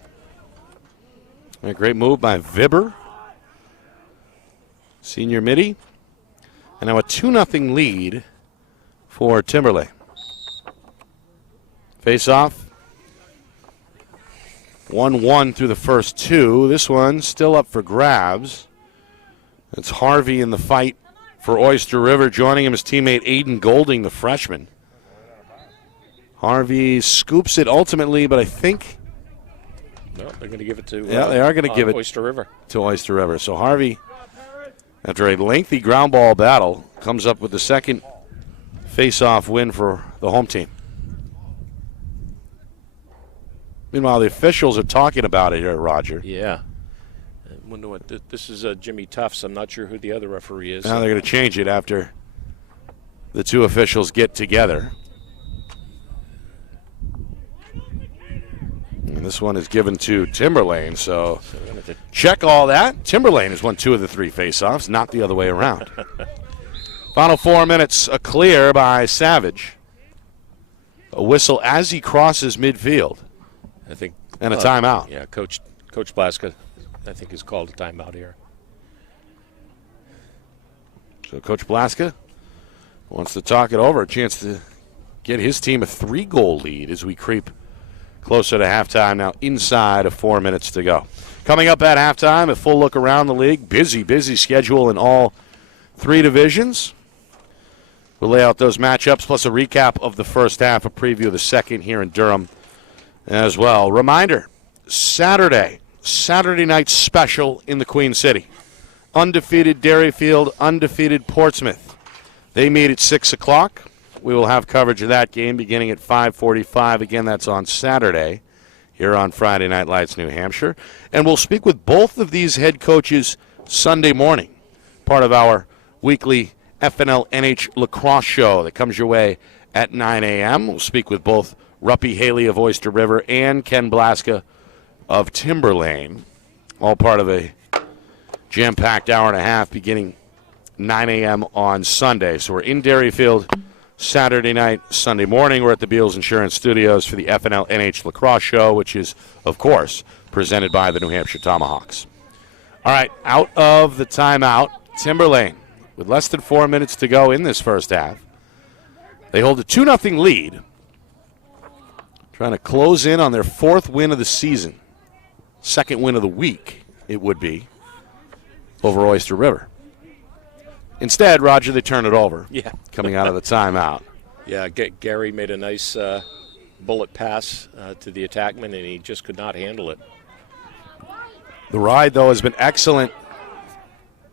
A great move by Vibber, senior midi. And now a 2-0 lead for Timberlane. Face-off. 1-1 through the first two. This one still up for grabs. It's Harvey in the fight for Oyster River. Joining him is teammate Aiden Golding, the freshman. Harvey scoops it ultimately, but I think... No, they're going to give it to they are going to give it Oyster River. To Oyster River. So Harvey, after a lengthy ground ball battle, comes up with the second face-off win for the home team. Meanwhile, the officials are talking about it here, Roger. Yeah. Wonder what this is. Jimmy Tufts. I'm not sure who the other referee is. Now they're going to change it after the two officials get together. And this one is given to Timberlane, so check all that. Timberlane has won 2 of the 3 faceoffs, not the other way around. Final 4 minutes, a clear by Savage. A whistle as he crosses midfield. I think. And a timeout. Yeah, Coach Blaska, I think, has called a timeout here. So Coach Blaska wants to talk it over. A chance to get his team a 3-goal lead as we creep closer to halftime now, inside of 4 minutes to go. Coming up at halftime, a full look around the league. Busy schedule in all 3 divisions. We'll lay out those matchups, plus a recap of the first half, a preview of the second here in Durham as well. Reminder, Saturday night special in the Queen City. Undefeated Derryfield, undefeated Portsmouth. They meet at 6 o'clock. We will have coverage of that game beginning at 5:45. Again, that's on Saturday here on Friday Night Lights, New Hampshire. And we'll speak with both of these head coaches Sunday morning, part of our weekly FNL NH Lacrosse show that comes your way at 9 a.m. We'll speak with both Ruppy Haley of Oyster River and Ken Blaska of Timberlane, all part of a jam-packed hour and a half beginning 9 a.m. on Sunday. So we're in Derryfield Saturday night. Sunday morning, we're at the Beals Insurance Studios for the FNL NH Lacrosse show, which is, of course, presented by the New Hampshire Tomahawks. All right, out of the timeout, Timberlane, with less than 4 minutes to go in this first half. They hold a 2-0 lead, trying to close in on their 4th win of the season. 2nd win of the week, it would be, over Oyster River. Instead, Roger, they turn it over. Yeah. Coming out of the timeout. Yeah, Gary made a nice bullet pass to the attackman, and he just could not handle it. The ride, though, has been excellent.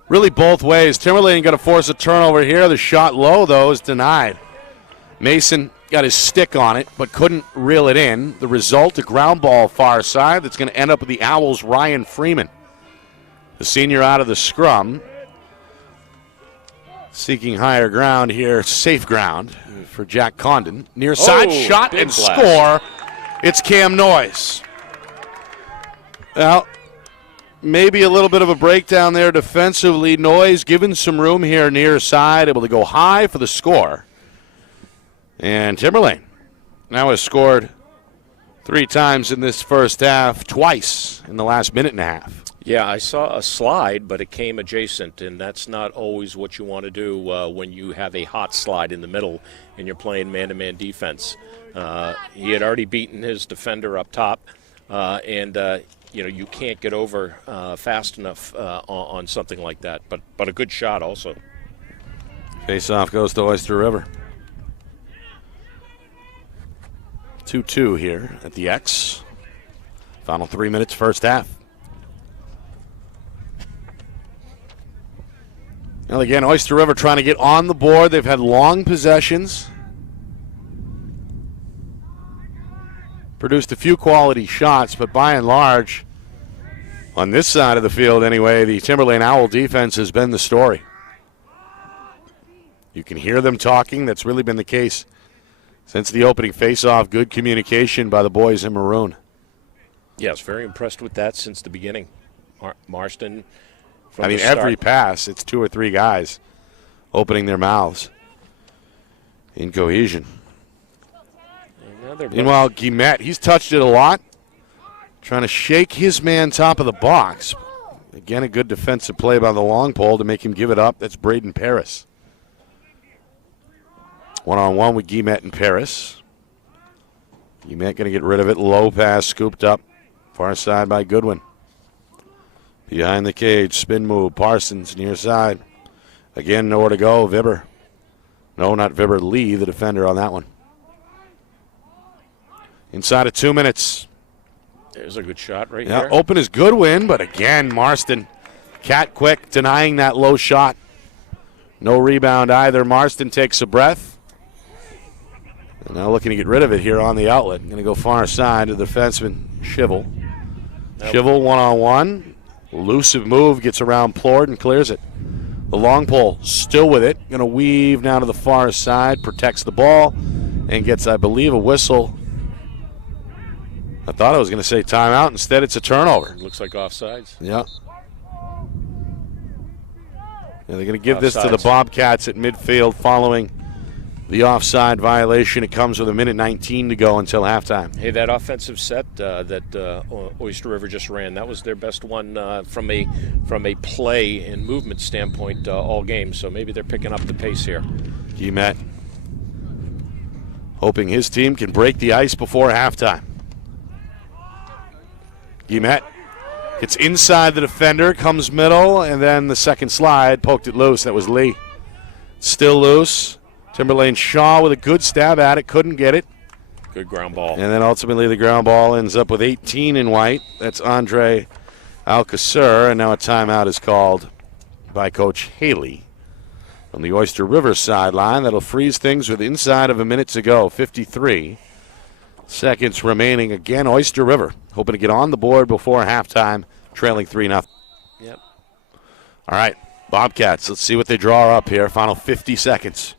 Really both ways. Timberlane going to force a turnover here. The shot low, though, is denied. Mason got his stick on it, but couldn't reel it in. The result, a ground ball far side that's going to end up with the Owls' Ryan Freeman. The senior out of the scrum. Seeking higher ground here, safe ground for Jack Condon. Near side shot and blast. Score. It's Cam Noyes. Well, maybe a little bit of a breakdown there defensively. Noyes given some room here near side, able to go high for the score. And Timberlane now has scored 3 times in this first half, twice in the last minute and a half. Yeah, I saw a slide, but it came adjacent, and that's not always what you want to do when you have a hot slide in the middle and you're playing man-to-man defense. He had already beaten his defender up top, and you can't get over fast enough on something like that. But a good shot also. Face-off goes to Oyster River. 2-2 here at the X. Final 3 minutes, first half. Well, again, Oyster River trying to get on the board. They've had long possessions. Produced a few quality shots, but by and large, on this side of the field anyway, the Timberlane Owl defense has been the story. You can hear them talking. That's really been the case since the opening face-off. Good communication by the boys in maroon. Yes, very impressed with that since the beginning. Marston. Every pass, it's 2 or 3 guys opening their mouths in cohesion. Meanwhile, Guillemette, he's touched it a lot, trying to shake his man top of the box. Again, a good defensive play by the long pole to make him give it up. That's Braden Paris. One-on-one with Guillemette and Paris. Guillemette going to get rid of it. Low pass scooped up. Far side by Goodwin. Behind the cage, spin move, Parsons near side. Again, nowhere to go, Vibber. No, not Vibber, Lee, the defender on that one. Inside of 2 minutes. There's a good shot right here. Open is Goodwin, but again, Marston, cat quick, denying that low shot. No rebound either. Marston takes a breath. And now looking to get rid of it here on the outlet. Going to go far side to the defenseman, Shivel. Shivel one-on-one. Elusive move, gets around Plord and clears it. The long pole still with it. Going to weave now to the far side, protects the ball, and gets, I believe, a whistle. I thought I was going to say timeout. Instead, it's a turnover. Looks like offsides. Yeah. They're going to give this to the Bobcats at midfield following the offside violation. It comes with 1:19 to go until halftime. Hey, that offensive set that Oyster River just ran, that was their best one from a play and movement standpoint all game. So maybe they're picking up the pace here. Guillemette hoping his team can break the ice before halftime. Guillemette gets inside the defender, comes middle, and then the second slide poked it loose. That was Lee. Still loose. Timberlane Shaw with a good stab at it, couldn't get it. Good ground ball. And then ultimately the ground ball ends up with 18 in white. That's Andre Alcacer, and now a timeout is called by Coach Haley on the Oyster River sideline. That'll freeze things with inside of a minute to go, 53 seconds remaining. Again, Oyster River hoping to get on the board before halftime, trailing 3-0. Yep. All right, Bobcats, let's see what they draw up here. Final 50 seconds.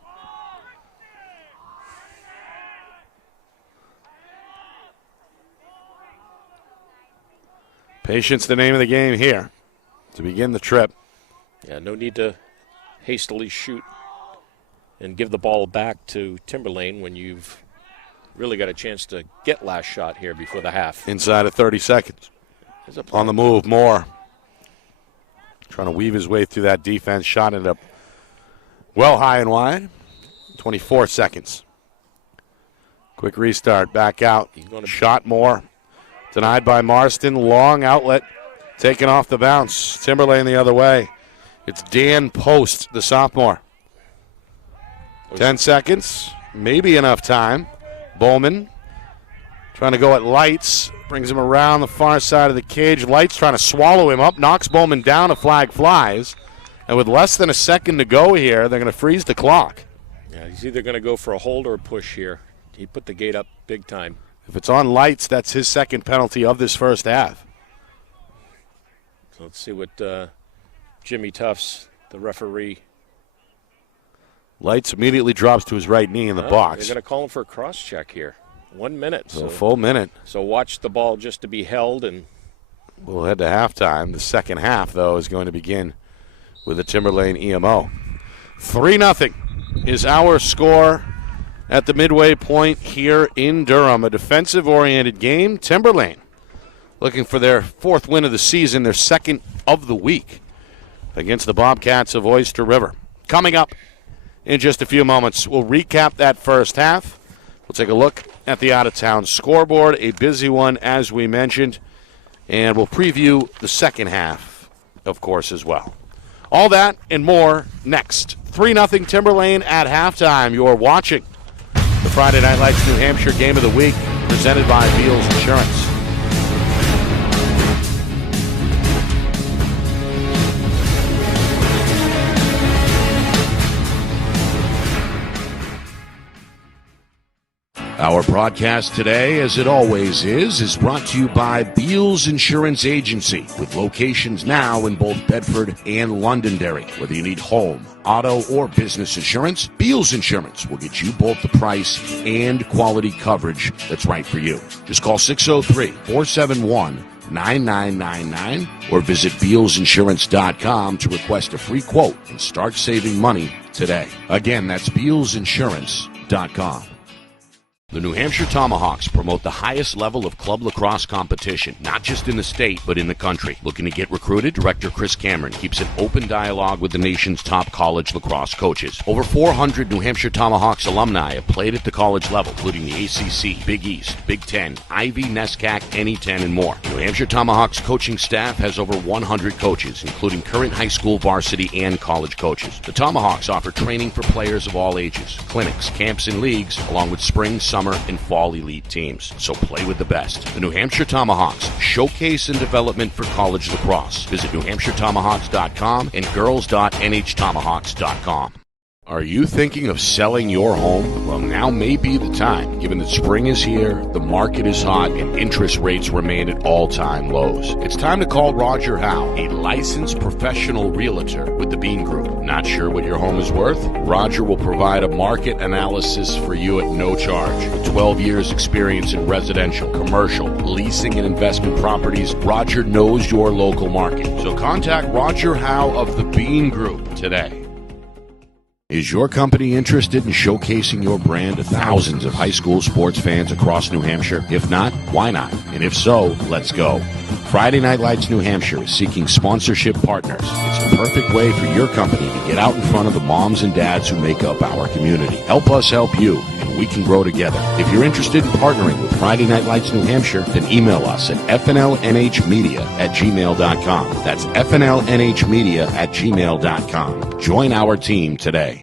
Patience, the name of the game here to begin the trip. Yeah, no need to hastily shoot and give the ball back to Timberlane when you've really got a chance to get last shot here before the half. Inside of 30 seconds. On the move, Moore. Trying to weave his way through that defense. Shot ended up well high and wide. 24 seconds. Quick restart, back out. Shot Moore. Denied by Marston. Long outlet. Taken off the bounce. Timberlane the other way. It's Dan Post, the sophomore. 10 seconds. Maybe enough time. Bowman trying to go at Lights. Brings him around the far side of the cage. Lights trying to swallow him up. Knocks Bowman down. A flag flies. And with less than a second to go here, they're going to freeze the clock. Yeah, he's either going to go for a hold or a push here. He put the gate up big time. If it's on Lights, that's his second penalty of this first half. So let's see what Jimmy Tufts, the referee. Lights immediately drops to his right knee in the box. They're going to call him for a cross check here. 1 minute. So a full minute. So watch the ball just to be held. And we'll head to halftime. The second half, though, is going to begin with the Timberlane EMO. 3-0 is our score at the midway point here in Durham. A defensive-oriented game. Timberlane looking for their fourth win of the season, their second of the week against the Bobcats of Oyster River. Coming up in just a few moments, we'll recap that first half. We'll take a look at the out-of-town scoreboard, a busy one as we mentioned, and we'll preview the second half, of course, as well. All that and more next. 3-0 Timberlane at halftime. You're watching the Friday Night Lights New Hampshire Game of the Week, presented by Beals Insurance. Our broadcast today, as it always is brought to you by Beals Insurance Agency, with locations now in both Bedford and Londonderry. Whether you need home, auto, or business insurance, Beals Insurance will get you both the price and quality coverage that's right for you. Just call 603-471-9999 or visit BealsInsurance.com to request a free quote and start saving money today. Again, that's BealsInsurance.com. The New Hampshire Tomahawks promote the highest level of club lacrosse competition, not just in the state, but in the country. Looking to get recruited? Director Chris Cameron keeps an open dialogue with the nation's top college lacrosse coaches. Over 400 New Hampshire Tomahawks alumni have played at the college level, including the ACC, Big East, Big Ten, Ivy, NESCAC, NE10, and more. New Hampshire Tomahawks coaching staff has over 100 coaches, including current high school varsity and college coaches. The Tomahawks offer training for players of all ages, clinics, camps, and leagues, along with spring, summer, and fall elite teams. So play with the best. The New Hampshire Tomahawks, showcase and development for college lacrosse. Visit NewHampshireTomahawks.com and girls.nhtomahawks.com. Are you thinking of selling your home? Well, now may be the time, given that spring is here, the market is hot, and interest rates remain at all-time lows. It's time to call Roger Howe, a licensed professional realtor with the Bean Group. Not sure what your home is worth? Roger will provide a market analysis for you at no charge. With 12 years experience in residential, commercial, leasing, and investment properties, Roger knows your local market. So contact Roger Howe of the Bean Group today. Is your company interested in showcasing your brand to thousands of high school sports fans across New Hampshire? If not, why not? And if so, let's go. Friday Night Lights New Hampshire is seeking sponsorship partners. It's the perfect way for your company to get out in front of the moms and dads who make up our community. Help us help you, and we can grow together. If you're interested in partnering with Friday Night Lights New Hampshire, then email us at fnlnhmedia@gmail.com. That's fnlnhmedia@gmail.com. Join our team today.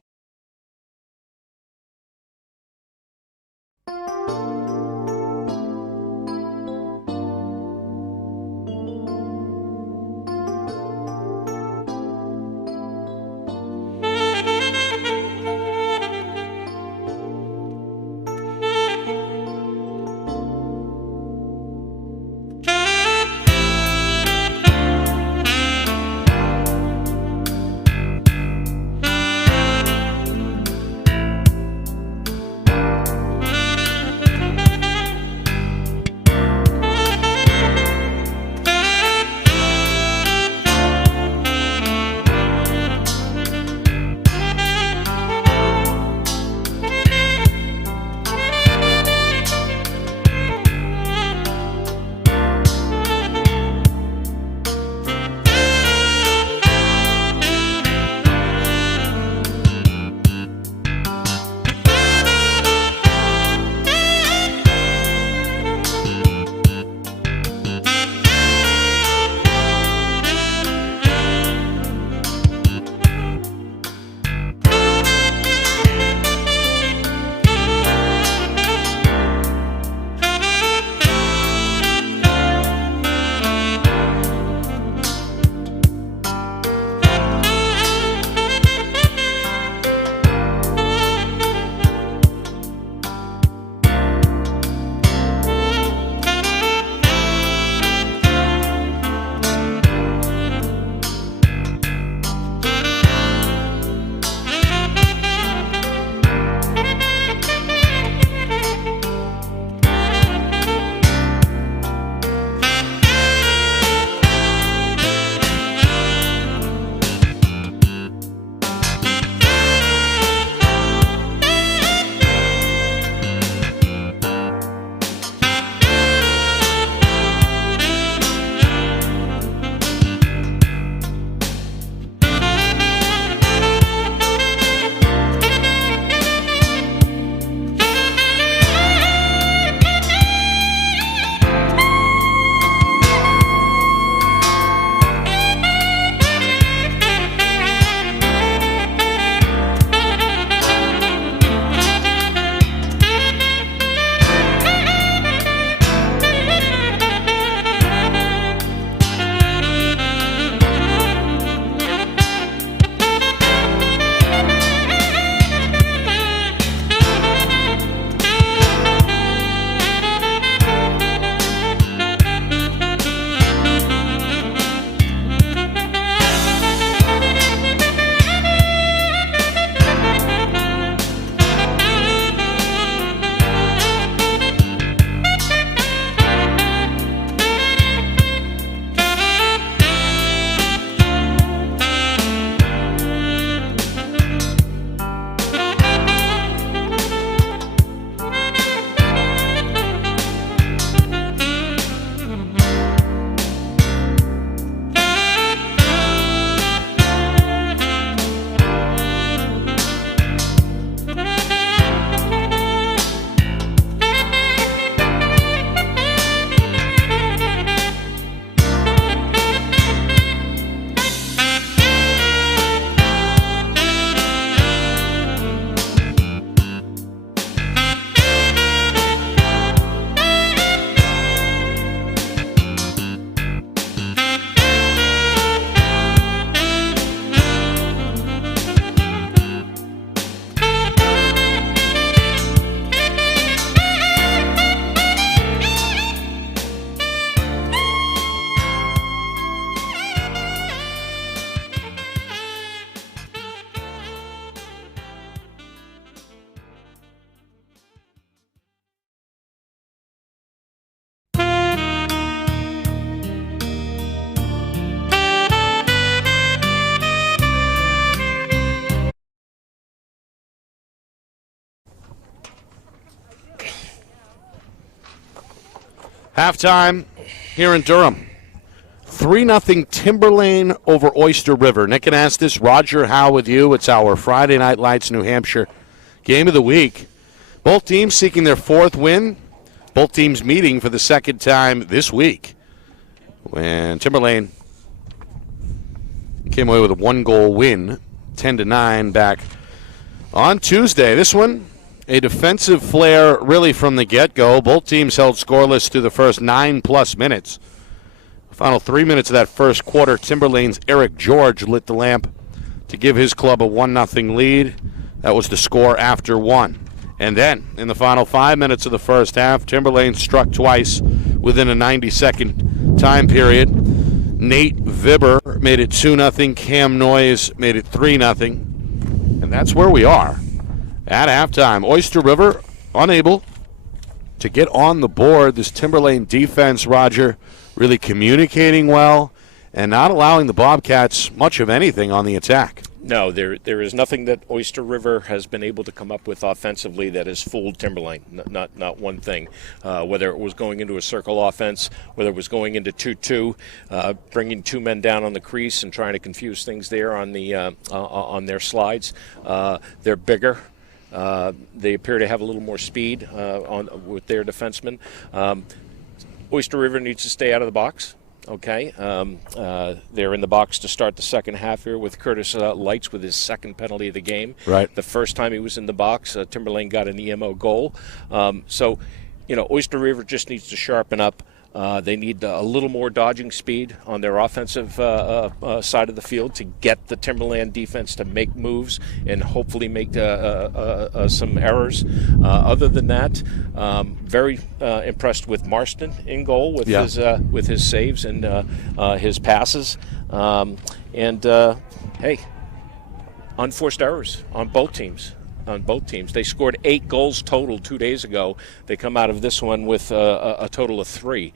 Halftime here in Durham. 3-0 Timberlane over Oyster River. Nick and Astis, Roger Howe with you. It's our Friday Night Lights New Hampshire game of the week. Both teams seeking their fourth win. Both teams meeting for the second time this week. When Timberlane came away with a 1-goal win, 10-9 back on Tuesday. This one, a defensive flair really from the get-go. Both teams held scoreless through the first 9+ minutes. The final 3 minutes of that first quarter, Timberlane's Eric George lit the lamp to give his club a 1-0 lead. That was the score after one. And then, in the final 5 minutes of the first half, Timberlane struck twice within a 90-second time period. Nate Vibber made it 2-0. Cam Noyes made it 3-0. And that's where we are at halftime. Oyster River unable to get on the board. This Timberlane defense, Roger, really communicating well and not allowing the Bobcats much of anything on the attack. No, there is nothing that Oyster River has been able to come up with offensively that has fooled Timberlane. Not one thing. Whether it was going into a circle offense, whether it was going into 2-2, bringing two men down on the crease and trying to confuse things there on the on their slides. They're bigger. They appear to have a little more speed with their defensemen. Oyster River needs to stay out of the box. Okay, they're in the box to start the second half here with Curtis Lights with his second penalty of the game. Right. The first time he was in the box, Timberlane got an EMO goal. So, Oyster River just needs to sharpen up. They need a little more dodging speed on their offensive side of the field to get the Timberland defense to make moves and hopefully make some errors. Other than that, very impressed with Marston in goal with his saves and his passes. Hey, unforced errors on both teams. They scored 8 goals total 2 days ago. They come out of this one with a total of 3.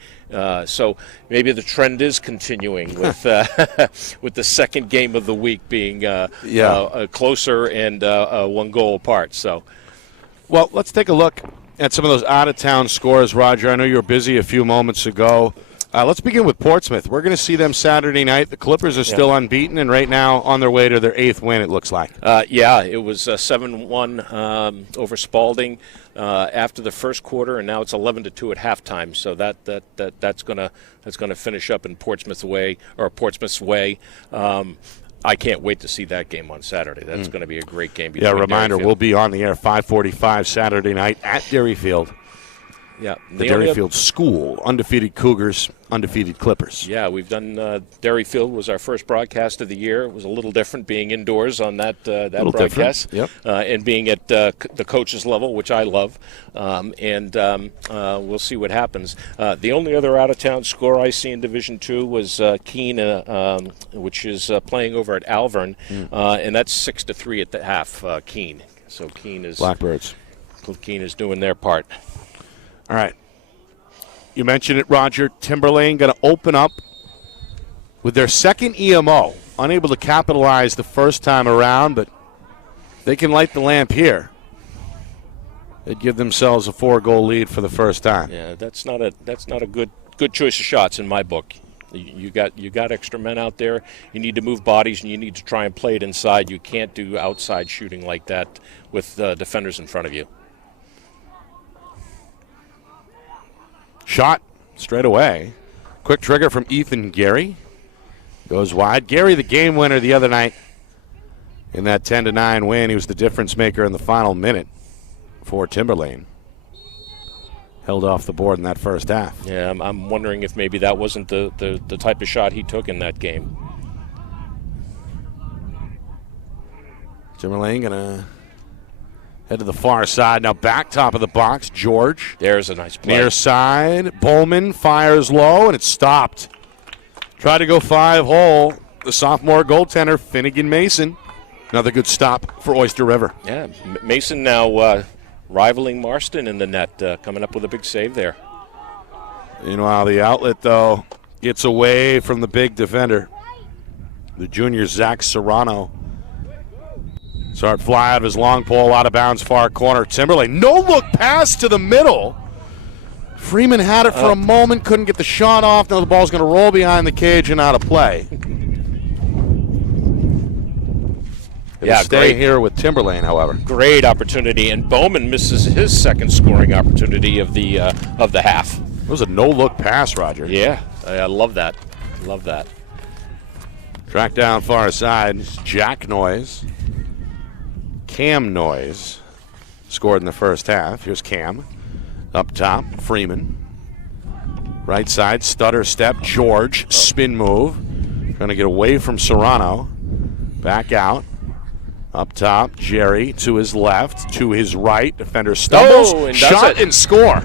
So maybe the trend is continuing with with the second game of the week being closer and 1 goal apart. So, well, let's take a look at some of those out-of-town scores, Roger. I know you were busy a few moments ago. Let's begin with Portsmouth. We're going to see them Saturday night. The Clippers are still unbeaten and right now on their way to their 8th win, it looks like. It was 7-1 over Spalding after the first quarter, and now it's 11-2 at halftime. So that's going to finish up in Portsmouth's way. I can't wait to see that game on Saturday. That's going to be a great game. Reminder, we'll be on the air 5:45 Saturday night at Derryfield. Yeah, the Derryfield School, undefeated Cougars, undefeated Clippers. Yeah, we've done Derryfield was our first broadcast of the year. It was a little different being indoors on that broadcast, and being at the coaches level, which I love. We'll see what happens. The only other out-of-town score I see in Division II was Keene, which is playing over at Alvern, and that's 6-3 at the half. Keene. So Keene is Blackbirds. Keene is doing their part. All right. You mentioned it, Roger. Timberlane going to open up with their second EMO. Unable to capitalize the first time around, but they can light the lamp here. They'd give themselves a 4-goal lead for the first time. Yeah, that's not a good choice of shots in my book. You got extra men out there. You need to move bodies, and you need to try and play it inside. You can't do outside shooting like that with defenders in front of you. Shot straight away. Quick trigger from Ethan Gary. Goes wide. Gary, the game winner the other night in that 10-9 win. He was the difference maker in the final minute for Timberlane. Held off the board in that first half. Yeah, I'm wondering if maybe that wasn't the type of shot he took in that game. Timberlane going to head to the far side. Now back top of the box, George. There's a nice play. Near side, Bowman fires low, and it's stopped. Tried to go 5-hole. The sophomore goaltender, Finnegan Mason. Another good stop for Oyster River. Yeah, Mason now rivaling Marston in the net, coming up with a big save there. Meanwhile, the outlet, though, gets away from the big defender, the junior Zach Serrano. Start fly out of his long pole, out of bounds, far corner. Timberlane, no look pass to the middle. Freeman had it for a moment, couldn't get the shot off. Now the ball's going to roll behind the cage and out of play. It'll stay here with Timberlane, however. Great opportunity, and Bowman misses his second scoring opportunity of the half. It was a no-look pass, Roger. Yeah, I love that. Love that. Track down far side. Jack Noyes. Cam Noyes scored in the first half. Here's Cam. Up top, Freeman. Right side, stutter step, George. Spin move. Trying to get away from Serrano. Back out. Up top, Jerry to his left, to his right. Defender stumbles, shot and score.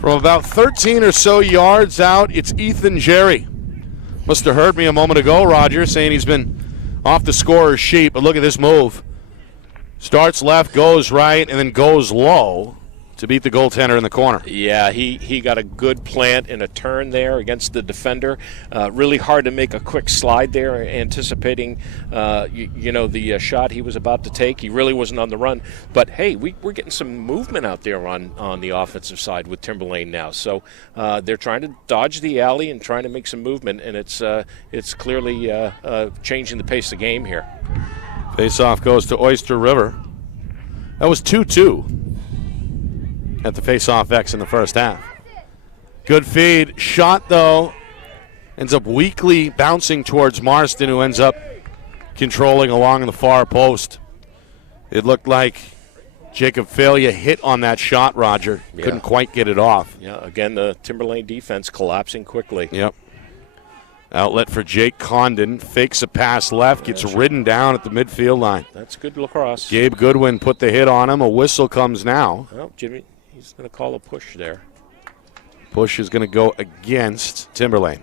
From about 13 or so yards out, it's Ethan Jerry. Must have heard me a moment ago, Roger, saying he's been off the scorer's sheet, but look at this move. Starts left, goes right, and then goes low to beat the goaltender in the corner. Yeah, he got a good plant and a turn there against the defender. Really hard to make a quick slide there, anticipating the shot he was about to take. He really wasn't on the run. But, hey, we're getting some movement out there on the offensive side with Timberlane now. So they're trying to dodge the alley and trying to make some movement, and it's clearly changing the pace of the game here. Face-off goes to Oyster River. That was 2-2. At the face-off X in the first half. Good feed. Shot, though, ends up weakly bouncing towards Marston, who ends up controlling along the far post. It looked like Jacob Failure hit on that shot, Roger. Couldn't quite get it off. Yeah, again, the Timberlane defense collapsing quickly. Yep. Outlet for Jake Condon. Fakes a pass left. Gets ridden down at the midfield line. That's good lacrosse. Gabe Goodwin put the hit on him. A whistle comes now. Well, Jimmy, he's going to call a push there. Push is going to go against Timberlane.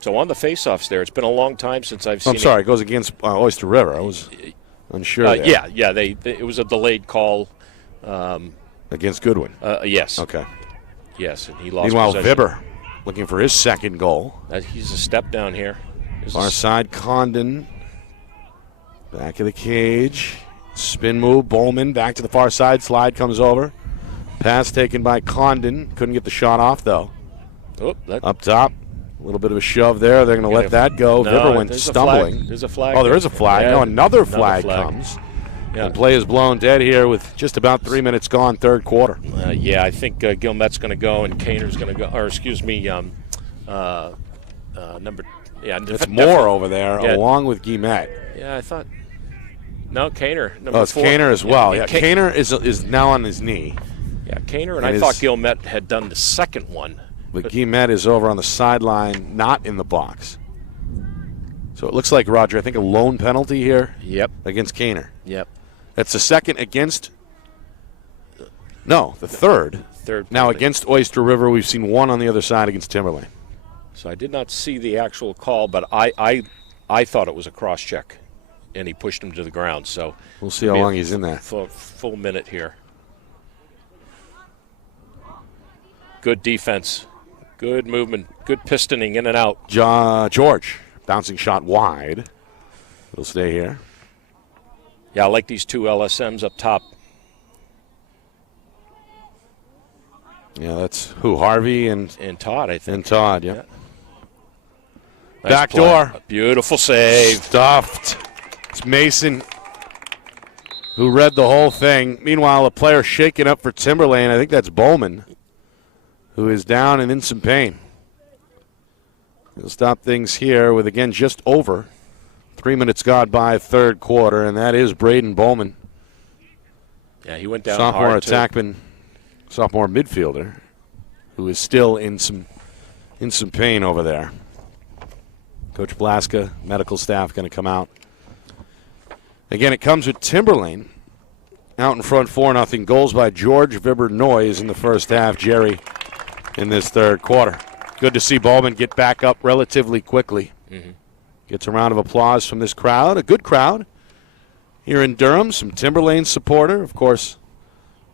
So on the face-offs there, it's been a long time since I've seen I'm sorry, it goes against Oyster River. I was unsure there. Yeah, it was a delayed call. Against Goodwin? Yes. Okay. Yes, and he lost Meanwhile, possession. Vibber looking for his second goal. He's a step down here. Far side, Condon. Back of the cage. Spin move, Bowman back to the far side. Slide comes over. Pass taken by Condon. Couldn't get the shot off, though. Up top. A little bit of a shove there. They're going to let that go. Vibber went stumbling. There's a flag. Oh, there is a flag. Yeah, no, another flag comes. Yeah. And play is blown dead here with just about 3 minutes gone, third quarter. I think Gilmette's going to go and Kaner's going to go. Or excuse me, number. Yeah, it's Moore over there, along with Guillemette. Yeah, I thought. No, Kaner. It's 4. Kaner as well. Yeah, Kaner is now on his knee. Yeah, Kaner, and I thought Guillemette had done the second one. But Guillemette is over on the sideline, not in the box. So it looks like, Roger, I think a lone penalty here. Yep. Against Kaner. Yep. That's the second against. No, the third. Third. Now against Oyster River, we've seen one on the other side against Timberlane. So I did not see the actual call, but I thought it was a cross check, and he pushed him to the ground. So we'll see how long he's in there. Full minute here. Good defense, good movement, good pistoning in and out. George bouncing shot wide. It'll stay here. Yeah, I like these two LSMs up top. Yeah, that's who? Harvey and Todd, I think. And Todd, yeah. Nice Back play. door. A beautiful save. Stuffed. It's Mason who read the whole thing. Meanwhile, a player shaking up for Timberlane. I think that's Bowman, who is down and in some pain. He'll stop things here with, again, just over 3 minutes gone by third quarter, and that is Braden Bowman. Yeah, he went down sophomore hard, attackman, sophomore midfielder, who is still in some pain over there. Coach Blaska, medical staff going to come out. Again, it comes with Timberlane out in front 4-0. Goals by George, Vibber, Noyes in the first half. Jerry in this third quarter. Good to see Bowman get back up relatively quickly. Mm-hmm. Gets a round of applause from this crowd. A good crowd here in Durham. Some Timberlane supporter. Of course,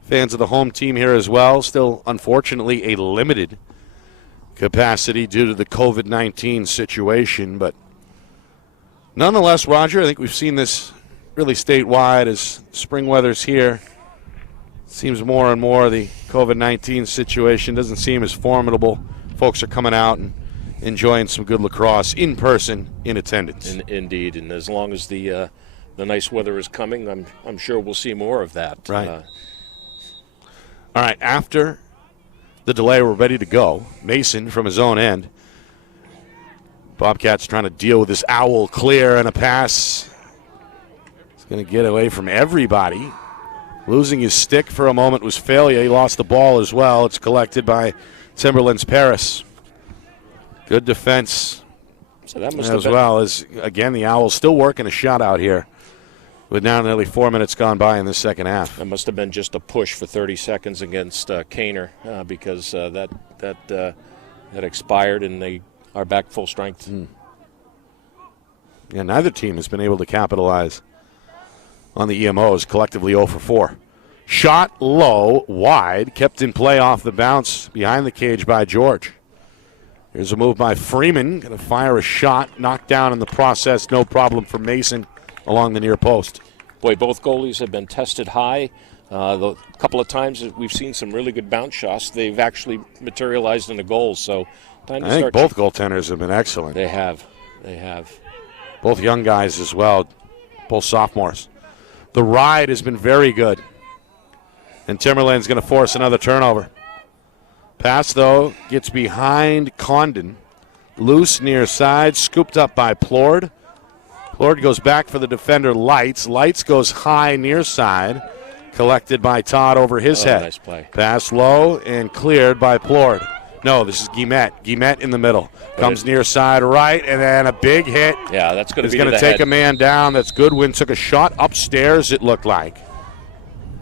fans of the home team here as well. Still, unfortunately, a limited capacity due to the COVID-19 situation. But nonetheless, Roger, I think we've seen this really statewide as spring weather's here. Seems more and more the COVID-19 situation doesn't seem as formidable. Folks are coming out and enjoying some good lacrosse in person, in attendance. Indeed, and as long as the nice weather is coming, I'm sure we'll see more of that. Right. All right, after the delay, we're ready to go. Mason from his own end. Bobcats trying to deal with this owl clear and a pass. He's going to get away from everybody. Losing his stick for a moment was failure. He lost the ball as well. It's collected by Timberland's Paris. Good defense So that must as well as, again, the Owls still working a shot out here with now nearly 4 minutes gone by in the second half. That must have been just a push for 30 seconds against Kaner because that expired and they are back full strength. Yeah, neither team has been able to capitalize on the EMOs, collectively 0 for 4. Shot low, wide, kept in play off the bounce behind the cage by George. Here's a move by Freeman, going to fire a shot, knocked down in the process, no problem for Mason along the near post. Boy, both goalies have been tested high. The couple of times that we've seen some really good bounce shots, they've actually materialized into goals. So time to I think start. both goaltenders have been excellent. They have. Both young guys as well, both sophomores. The ride has been very good. And Timberlane's going to force another turnover. Pass, though, gets behind Condon. Loose near side, scooped up by Plord. Plord goes back for the defender, Lights. Lights goes high near side, collected by Todd over his head. Nice play. Pass low and cleared by Plord. No, this is Guillemette. Guillemette in the middle. Comes near side right, and then a big hit. Yeah, that's going to be going to take a man down. That's Goodwin. Took a shot upstairs, it looked like.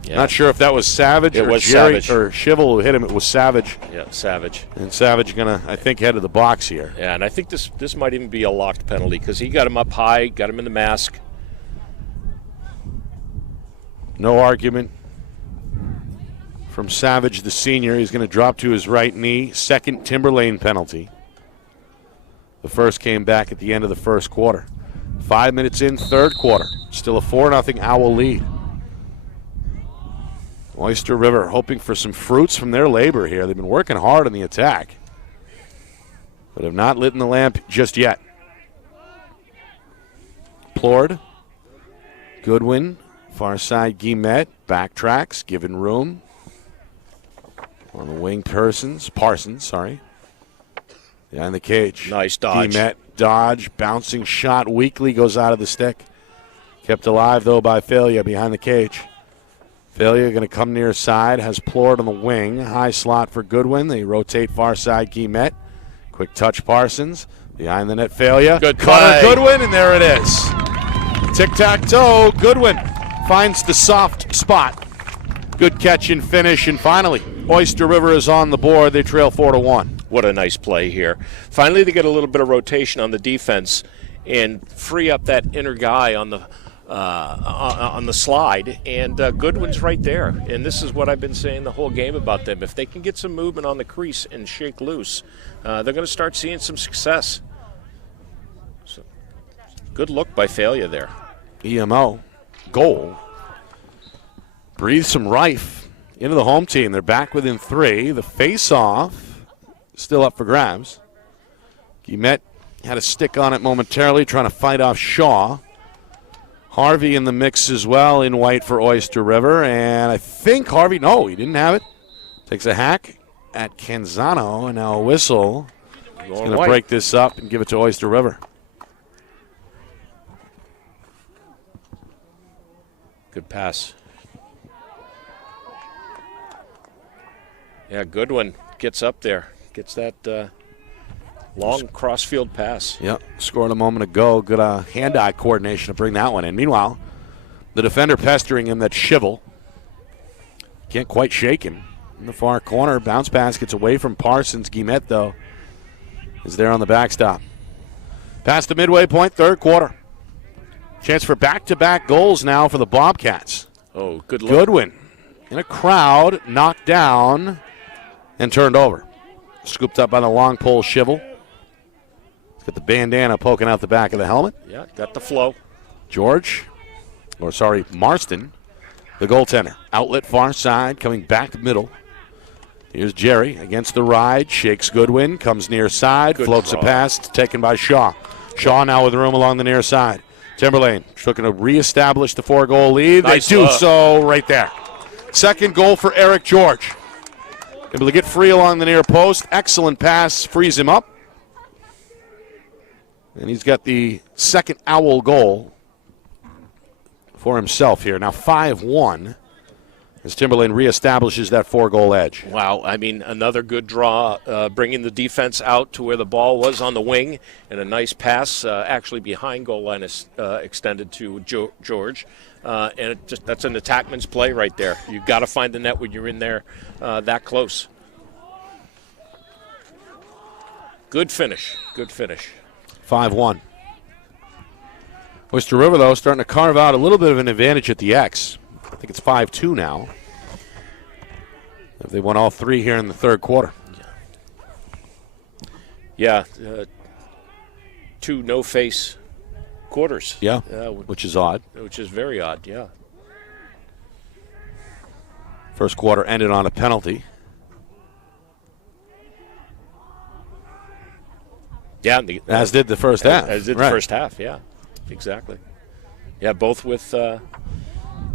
Yeah. Not sure if that was Savage It or was Jerry Savage. or Shivel who hit him. It was Savage. Yeah, Savage. And Savage going to, I think, head to the box here. Yeah, and I think this might even be a locked penalty because he got him up high, got him in the mask. No argument from Savage, the senior. He's going to drop to his right knee. Second Timberlane penalty. The first came back at the end of the first quarter. 5 minutes in, third quarter. Still a 4-0 Owl lead. Oyster River hoping for some fruits from their labor here. They've been working hard on the attack, but have not lit the lamp just yet. Plord, Goodwin, far side Guillemette, backtracks, given room. On the wing, Parsons, behind the cage. Nice dodge. Guillemette, dodge, bouncing shot, weakly goes out of the stick. Kept alive, though, by Failure behind the cage. Failure going to come near side, has Plord on the wing. High slot for Goodwin. They rotate far side Guillemette. Quick touch Parsons. Behind the net, Failure. Good Connor play. Goodwin, and there it is. Tic-tac-toe, Goodwin finds the soft spot. Good catch and finish, and finally, Oyster River is on the board. They trail 4-1. What a nice play here. Finally, they get a little bit of rotation on the defense and free up that inner guy on the slide, and Goodwin's right there. And this is what I've been saying the whole game about them. If they can get some movement on the crease and shake loose, they're going to start seeing some success. So, good look by Failure there. EMO, goal. Breathe some rife into the home team. They're back within 3. The face-off still up for grabs. Guillemette had a stick on it momentarily, trying to fight off Shaw. Harvey in the mix as well in white for Oyster River. And I think Harvey, no, he didn't have it. Takes a hack at Canzano, and now a whistle. He's going to break this up and give it to Oyster River. Good pass. Yeah, Goodwin gets up there. Gets that long cross-field pass. Yep, scored a moment ago. Good hand-eye coordination to bring that one in. Meanwhile, the defender pestering him, that Shivel. Can't quite shake him. In the far corner, bounce pass gets away from Parsons. Guillemette, though, is there on the backstop. Past the midway point, third quarter. Chance for back-to-back goals now for the Bobcats. Oh, good look. Goodwin in a crowd, knocked down and turned over. Scooped up by the long pole Shivel. Got the bandana poking out the back of the helmet. Yeah, got the flow. Marston the goaltender. Outlet far side, coming back middle. Here's Jerry against the ride, shakes Goodwin, comes near side, floats a pass, taken by Shaw. Shaw now with room along the near side. Timberlane looking to reestablish the 4-goal lead. Nice they do so right there. Second goal for Eric George. Able to get free along the near post. Excellent pass, frees him up. And he's got the second Owl goal for himself here. Now 5-1 as Timberlane reestablishes that 4-goal edge. Wow, I mean, another good draw, bringing the defense out to where the ball was on the wing, and a nice pass actually behind goal line extended to George. And that's an attackman's play right there. You've got to find the net when you're in there that close. Good finish, good finish. 5-1. Oyster River, though, starting to carve out a little bit of an advantage at the X. I think it's 5-2 now. They won all three here in the third quarter. Yeah, two no-face quarters. Yeah, which is odd. Which is very odd, yeah. First quarter ended on a penalty. Yeah, as did the first half. As did the first half, yeah, exactly. Yeah, both with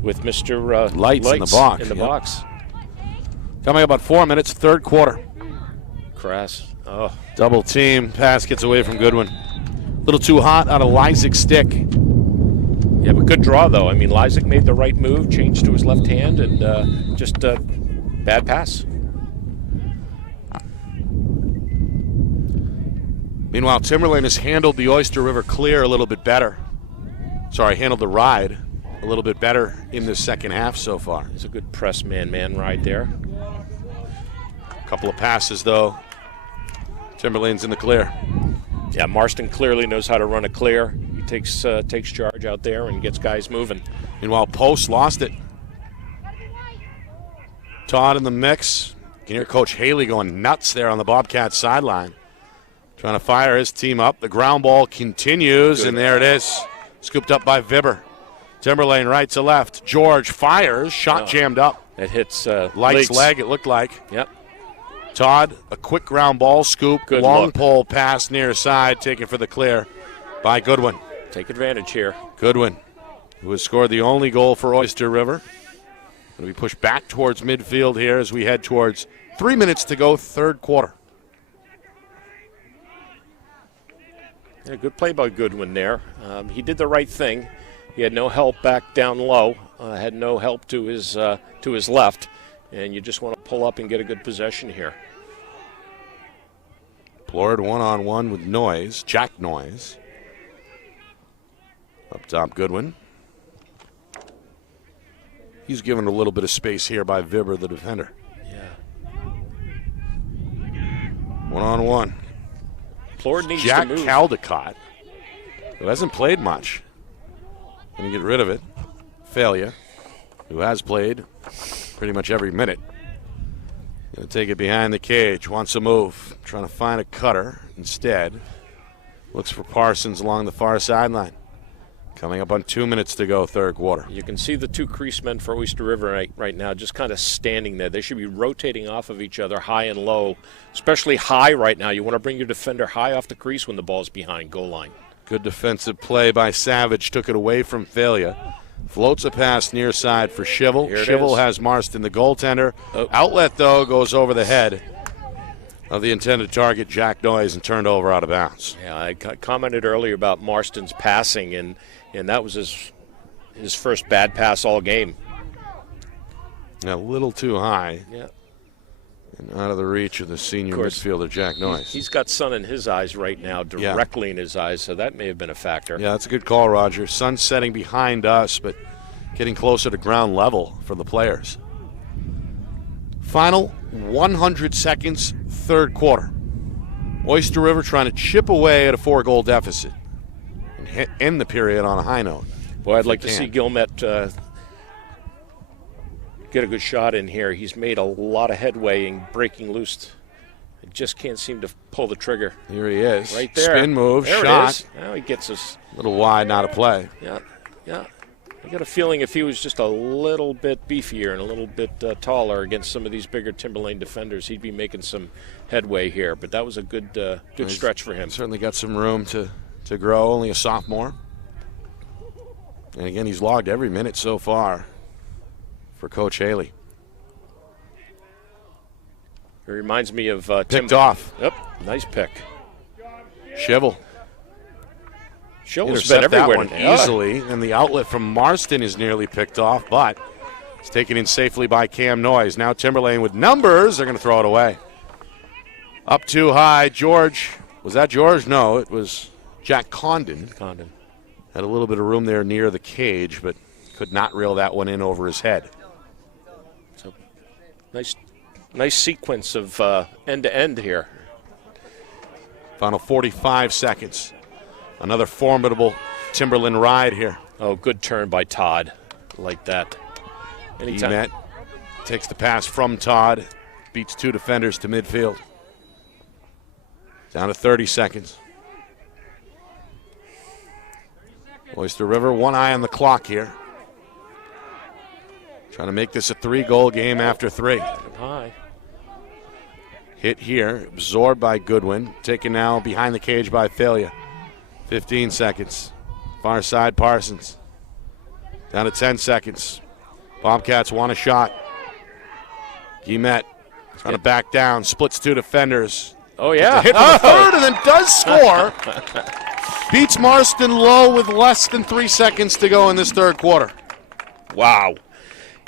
Mr. Lights in the box. Box. Coming up about 4 minutes, third quarter. Crass. Oh. Double team. Pass gets away from Goodwin. A little too hot out of Lysik's stick. Yeah, but good draw, though. I mean, Lysik made the right move, changed to his left hand, and just a bad pass. Meanwhile, Timberlane has handled the Oyster River clear a little bit better. Sorry, handled the ride a little bit better in the second half so far. It's a good press man ride there. Couple of passes, though. Timberlane's in the clear. Yeah, Marston clearly knows how to run a clear. He takes charge out there and gets guys moving. Meanwhile, Post lost it. Todd in the mix. You can hear Coach Haley going nuts there on the Bobcats sideline. Trying to fire his team up. The ground ball continues, and there it is. Scooped up by Vibber. Timberlane right to left. George fires. Shot jammed up. It hits Light's leg, it looked like. Yep. Todd, a quick ground ball scoop. Good long look. pole pass near side, taken for the clear by Goodwin. Take advantage here. Goodwin, who has scored the only goal for Oyster River. Going to be pushed back towards midfield here as we head towards 3 minutes to go, third quarter. Yeah, good play by Goodwin there. He did the right thing. He had no help back down low. Had no help to his left, and you just want to pull up and get a good possession here. Plord one-on-one with Noyes, Jack Noyes. Up top, Goodwin. He's given a little bit of space here by Vibber, the defender. Yeah. One-on-one. Plord needs Jack to move. Caldecott, who hasn't played much. Going to get rid of it. Failure, who has played pretty much every minute. Going to take it behind the cage. Wants a move. Trying to find a cutter instead. Looks for Parsons along the far sideline. Coming up on 2 minutes to go, third quarter. You can see the two crease men for Oyster River right now just kind of standing there. They should be rotating off of each other high and low, especially high right now. You want to bring your defender high off the crease when the ball's behind goal line. Good defensive play by Savage. Took it away from Failure. Floats a pass near side for Shivel. Shivel has Marston, the goaltender. Outlet, though, goes over the head of the intended target, Jack Noyes, and turned over out of bounds. Yeah, I commented earlier about Marston's passing, and that was his first bad pass all game. A little too high. Yeah. And out of the reach of the senior midfielder, Jack Noyes. He's got sun in his eyes right now, directly in his eyes, so that may have been a factor. Yeah, that's a good call, Roger. Sun setting behind us, but getting closer to ground level for the players. Final 100 seconds, third quarter. Oyster River trying to chip away at a 4-goal deficit and end the period on a high note. Boy, I'd like to see Gilmet get a good shot in here. He's made a lot of headway in breaking loose. He just can't seem to pull the trigger. Here he is. Right there. Spin move, there shot. It is. Now he gets us. A little wide, not a play. Yeah. I got a feeling if he was just a little bit beefier and a little bit taller against some of these bigger Timberlane defenders, he'd be making some headway here. But that was a good stretch for him. Certainly got some room to grow, only a sophomore. And again, he's logged every minute so far for Coach Haley. It reminds me of Picked off. Yep, nice pick. Shivel. Shivel's been Intercept that everywhere one today. easily, and the outlet from Marston is nearly picked off, but it's taken in safely by Cam Noyes. Now Timberlane with numbers. They're going to throw it away. Up too high. George. Was that George? No, it was Jack Condon. Had a little bit of room there near the cage, but could not reel that one in over his head. So nice sequence of end-to-end here. Final 45 seconds. Another formidable Timberland ride here. Oh, good turn by Todd. Like that. Anytime. Met takes the pass from Todd. Beats two defenders to midfield. Down to 30 seconds. Oyster River, one eye on the clock here. Trying to make this a 3-goal game after 3. High. Hit here, absorbed by Goodwin. Taken now behind the cage by Failure. 15 seconds. Far side, Parsons. Down to 10 seconds. Bobcats want a shot. Guillemette trying to back down. Splits two defenders. Oh, yeah. Hit from the third and then does score. Beats Marston low with less than 3 seconds to go in this third quarter. Wow.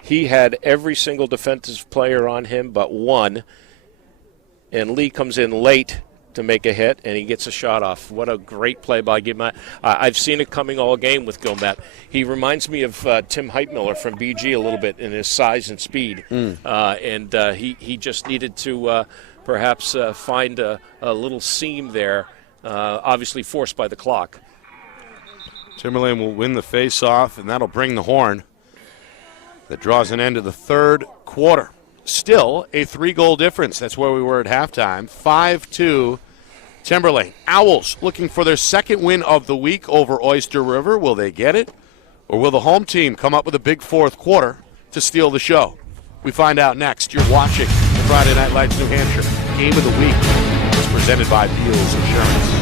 He had every single defensive player on him but one. And Lee comes in late to make a hit, and he gets a shot off. What a great play by Guillemette. I've seen it coming all game with Guillemette. He reminds me of Tim Heitmiller from BG a little bit in his size and speed. And he just needed to perhaps find a little seam there, obviously forced by the clock. Timberlane will win the face-off, and that'll bring the horn. That draws an end to the third quarter. Still a 3-goal difference. That's where we were at halftime. 5-2 Timberlane. Owls looking for their second win of the week over Oyster River. Will they get it? Or will the home team come up with a big fourth quarter to steal the show? We find out next. You're watching the Friday Night Lights New Hampshire Game of the Week. It's presented by Beals Insurance.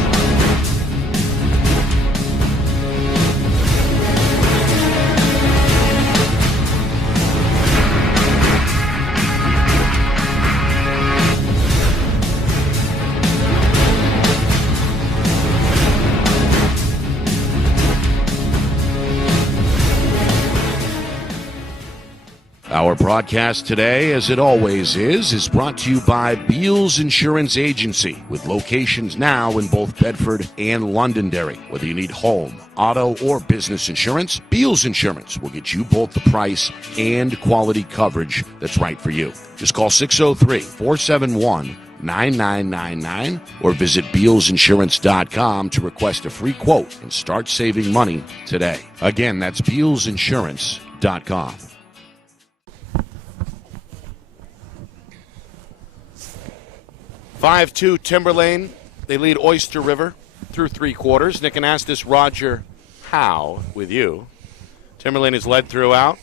Our broadcast today, as it always is brought to you by Beals Insurance Agency, with locations now in both Bedford and Londonderry. Whether you need home, auto, or business insurance, Beals Insurance will get you both the price and quality coverage that's right for you. Just call 603-471-9999 or visit BealsInsurance.com to request a free quote and start saving money today. Again, that's BealsInsurance.com. 5-2 Timberlane. They lead Oyster River through 3 quarters. Nick and Astis, Roger Howe with you. Timberlane is led throughout.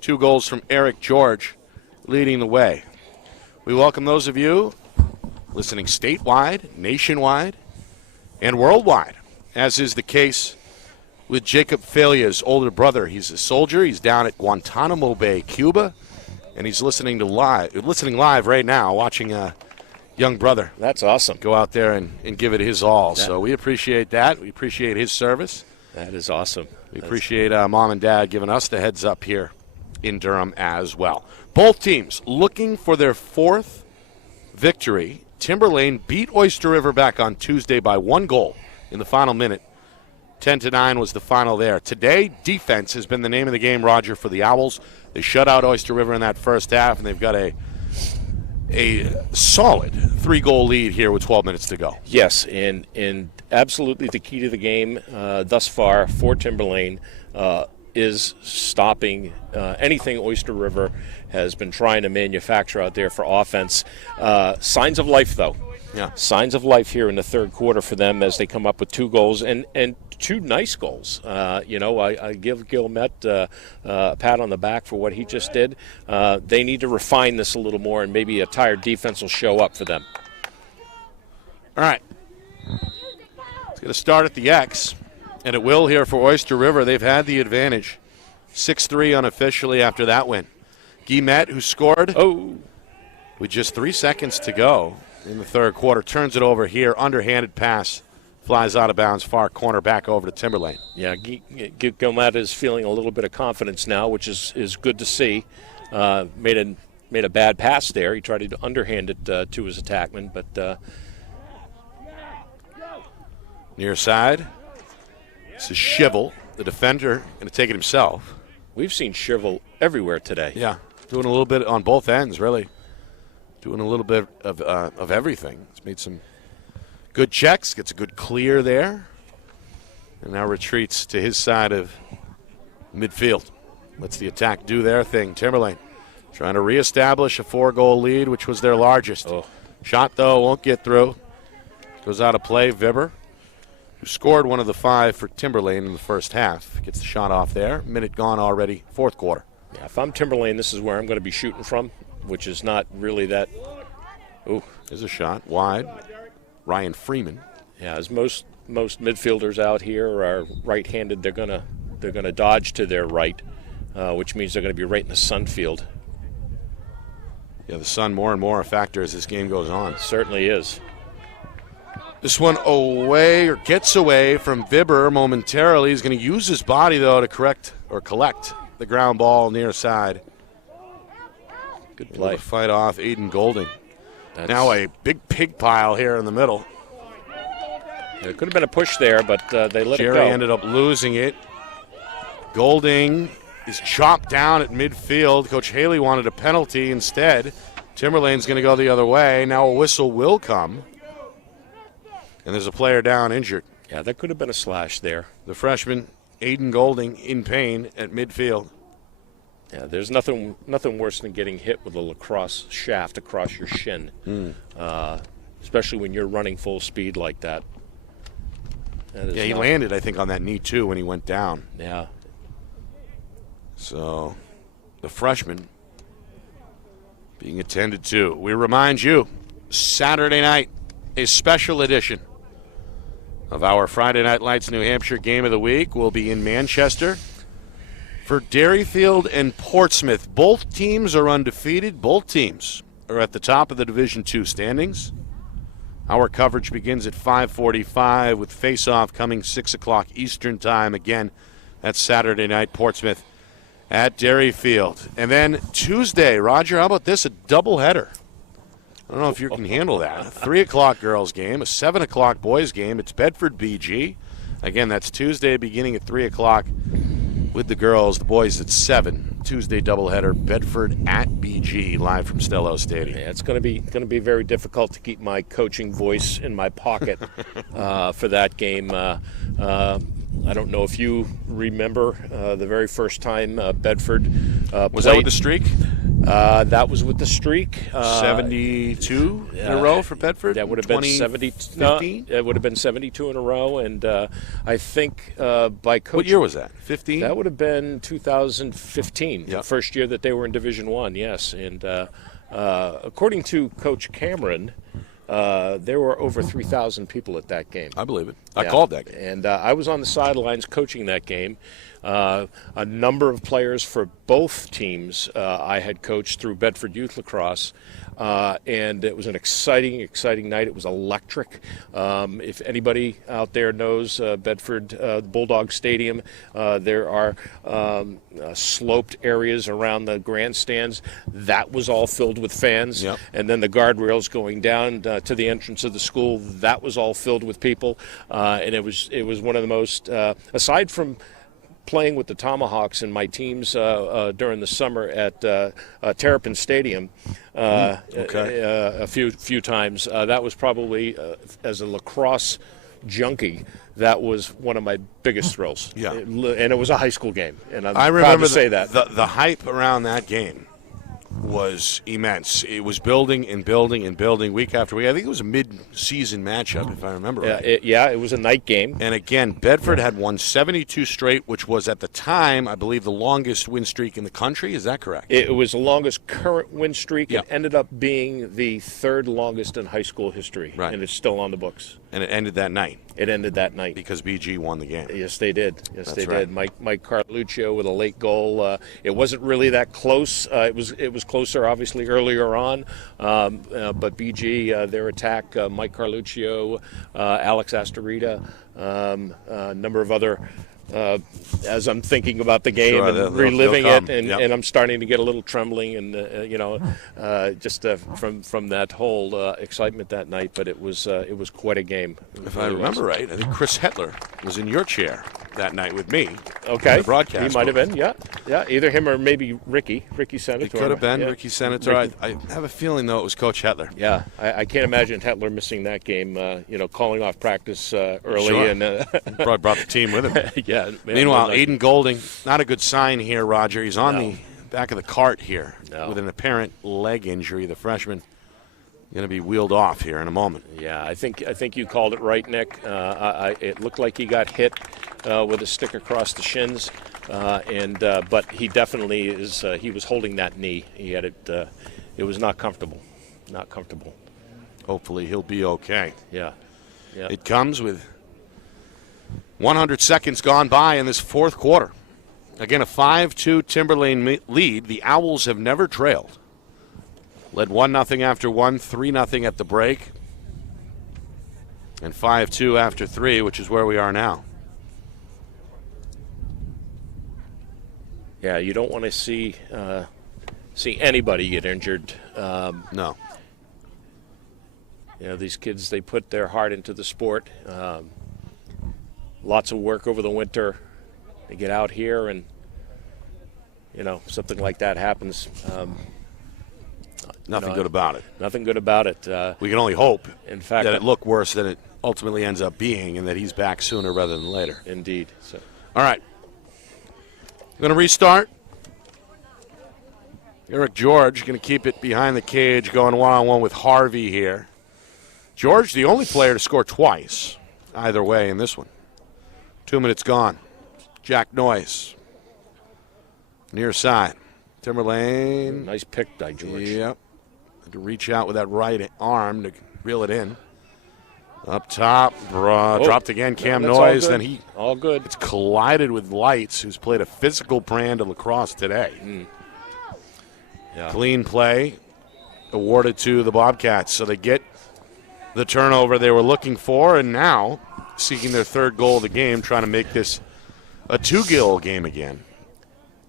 2 goals from Eric George leading the way. We welcome those of you listening statewide, nationwide, and worldwide, as is the case with Jacob Falia's older brother. He's a soldier. He's down at Guantanamo Bay, Cuba, and he's listening live right now, watching young brother. That's awesome. Go out there and give it his all. So we appreciate that. We appreciate his service. That is awesome. We appreciate Mom and Dad giving us the heads up here in Durham as well. Both teams looking for their 4th victory. Timberlane beat Oyster River back on Tuesday by 1 goal in the final minute. 10-9 was the final there. Today, defense has been the name of the game, Roger, for the Owls. They shut out Oyster River in that first half, and they've got a solid 3-goal lead here with 12 minutes to go. Yes, and absolutely the key to the game thus far for Timberlane is stopping anything Oyster River has been trying to manufacture out there for offense. Signs of life, though. Yeah. Signs of life here in the third quarter for them as they come up with 2 goals. And two nice goals. I give Gilmet a pat on the back for what he just did. They need to refine this a little more, and maybe a tired defense will show up for them. All right. It's going to start at the X, and it will here for Oyster River. They've had the advantage. 6-3 unofficially after that win. Guillemette, who scored with just 3 seconds to go in the third quarter, turns it over here. Underhanded pass. Flies out of bounds, far corner, back over to Timberlane. Yeah, Guillemette is feeling a little bit of confidence now, which is good to see. Made a bad pass there. He tried to underhand it to his attackman, but... Near side. This is Shivel, the defender, going to take it himself. We've seen Shivel everywhere today. Yeah, doing a little bit on both ends, really. Doing a little bit of everything. He's made some good checks, gets a good clear there, and now retreats to his side of midfield. Lets the attack do their thing. Timberlane trying to reestablish a 4-goal lead, which was their largest. Shot, though, won't get through. Goes out of play. Vibber, who scored one of the 5 for Timberlane in the first half, gets the shot off there. Minute gone already, fourth quarter. Yeah, if I'm Timberlane, this is where I'm going to be shooting from, which is not really that. Ooh, there's a shot wide. Ryan Freeman. Yeah, as most midfielders out here are right-handed, they're gonna dodge to their right, which means they're going to be right in the sun field. Yeah, the sun more and more a factor as this game goes on. It certainly is. This one away, or gets away from Vibber momentarily. He's going to use his body, though, to collect the ground ball near side. Good play. Able to fight off Aiden Golding. Now a big pig pile here in the middle. There could have been a push there, but they let Jerry it go. Ended up losing it. Golding is chopped down at midfield. Coach Haley wanted a penalty instead. Timberlane's going to go the other way. Now a whistle will come. And there's a player down injured. Yeah, there could have been a slash there. The freshman, Aiden Golding, in pain at midfield. Yeah, there's nothing worse than getting hit with a lacrosse shaft across your shin, especially when you're running full speed like that. Yeah, he landed, I think, on that knee, too, when he went down. Yeah. So the freshman being attended to. We remind you, Saturday night, a special edition of our Friday Night Lights New Hampshire Game of the Week will be in Manchester for Derryfield and Portsmouth. Both teams are undefeated. Both teams are at the top of the Division II standings. Our coverage begins at 5:45 with face-off coming 6 o'clock Eastern Time. Again, that's Saturday night, Portsmouth at Derryfield. And then Tuesday, Roger, how about this? A doubleheader. I don't know if you can handle that. A 3 o'clock girls game, a 7 o'clock boys game. It's Bedford BG. Again, that's Tuesday beginning at 3 o'clock with the girls, the boys at 7. Tuesday doubleheader, Bedford at BG, live from Stello Stadium. Yeah, it's going to be very difficult to keep my coaching voice in my pocket for that game. I don't know if you remember the very first time Bedford played. Was that with the streak? That was with the streak. 72 in a row for Bedford? That would have been 72. No, it would have been 72 in a row, and I think by coach. What year was that? 15? That would have been 2015, yep. The first year that they were in Division I. Yes, and according to Coach Cameron, there were over 3,000 people at that game. I believe it. I called that game. And I was on the sidelines coaching that game. A number of players for both teams I had coached through Bedford Youth Lacrosse. And it was an exciting night. It was electric. If anybody out there knows Bedford Bulldog Stadium, there are sloped areas around the grandstands. That was all filled with fans. Yep. And then the guardrails going down to the entrance of the school, that was all filled with people. And it was one of the most, aside from playing with the Tomahawks and my teams during the summer at Terrapin Stadium a few times. That was probably, as a lacrosse junkie, that was one of my biggest thrills. Yeah. And it was a high school game, and I'm I proud remember to say that. The hype around that game was immense. It was building and building and building week after week. I think it was a mid-season matchup, if I remember right. It was a night game. And again, Bedford had won 72 straight, which was at the time, I believe, the longest win streak in the country. Is that correct? It was the longest current win streak. Yeah. It ended up being the third longest in high school history, Right. and it's still on the books. And it ended that night It ended that night. because BG won the game. Yes, they did. Yes, That's they right. did. Mike Carluccio with a late goal. It wasn't really that close. It was closer, obviously, earlier on. But BG, their attack, Mike Carluccio, Alex Astorita, a number of other. As I'm thinking about the game Sure, and they'll reliving come. it, and, Yep. and I'm starting to get a little trembling, and just from that whole excitement that night. But it was quite a game. If I remember right, I think Chris Hetler was in your chair that night with me. Okay, the broadcast he might have booth. been. Yeah. Either him or maybe Ricky Senator. It could have been Yeah. Ricky Senator. Ricky. I have a feeling, though, it was Coach Hetler. Yeah, I can't imagine Hetler missing that game. Calling off practice early Sure. and Probably brought the team with him. yeah. Meanwhile, Aiden Golding, not a good sign here, Roger. He's on the back of the cart here with an apparent leg injury. The freshman going to be wheeled off here in a moment. Yeah, I think you called it right, Nick. It looked like he got hit with a stick across the shins, but he definitely is. He was holding that knee. He had it. It was not comfortable. Not comfortable. Hopefully he'll be okay. Yeah. It comes with 100 seconds gone by in this fourth quarter. Again, a 5-2 Timberlane lead. The Owls have never trailed. Led 1-0 after 1, 3-0 at the break, and 5-2 after 3, which is where we are now. Yeah, you don't want to see anybody get injured. No. These kids, they put their heart into the sport. Lots of work over the winter. They get out here and, something like that happens. Nothing good about it. Nothing good about it. We can only hope in fact, that it looked worse than it ultimately ends up being and that he's back sooner rather than later. Indeed. So. All right. Going to restart. Eric George going to keep it behind the cage, going one-on-one with Harvey here. George, the only player to score twice, either way in this one. 2 minutes gone. Jack Noyes. Near side. Timberlane. Nice pick by George. Yep. Had to reach out with that right arm to reel it in. Up top, dropped again. Cam Noyes. Then he all good. It's collided with Lights, who's played a physical brand of lacrosse today. Yeah. Clean play awarded to the Bobcats, so they get the turnover they were looking for, and now seeking their third goal of the game, trying to make this a two-goal game again.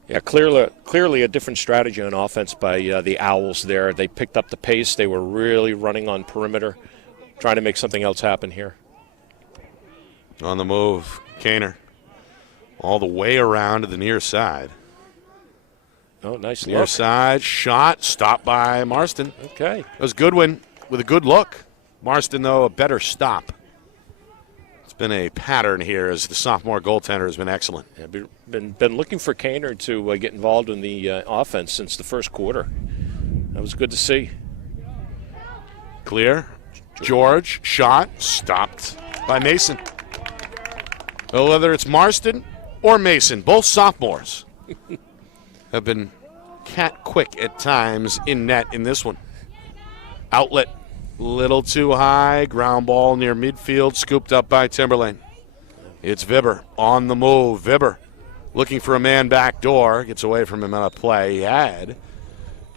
Yeah, clearly a different strategy on offense by the Owls there. They picked up the pace. They were really running on perimeter, trying to make something else happen here. On the move, Kaner. All the way around to the near side. Oh, nice Near look. side, shot, stopped by Marston. Okay. That was Goodwin with a good look. Marston, though, a better stop. It's been a pattern here as the sophomore goaltender has been excellent. Yeah, been looking for Kaner to get involved in the offense since the first quarter. That was good to see. Clear. George, shot, stopped by Mason. Well, whether it's Marston or Mason, both sophomores have been cat quick at times in net in this one. Outlet, little too high, ground ball near midfield, scooped up by Timberlane. It's Vibber on the move. Vibber looking for a man back door, gets away from him on a play. He had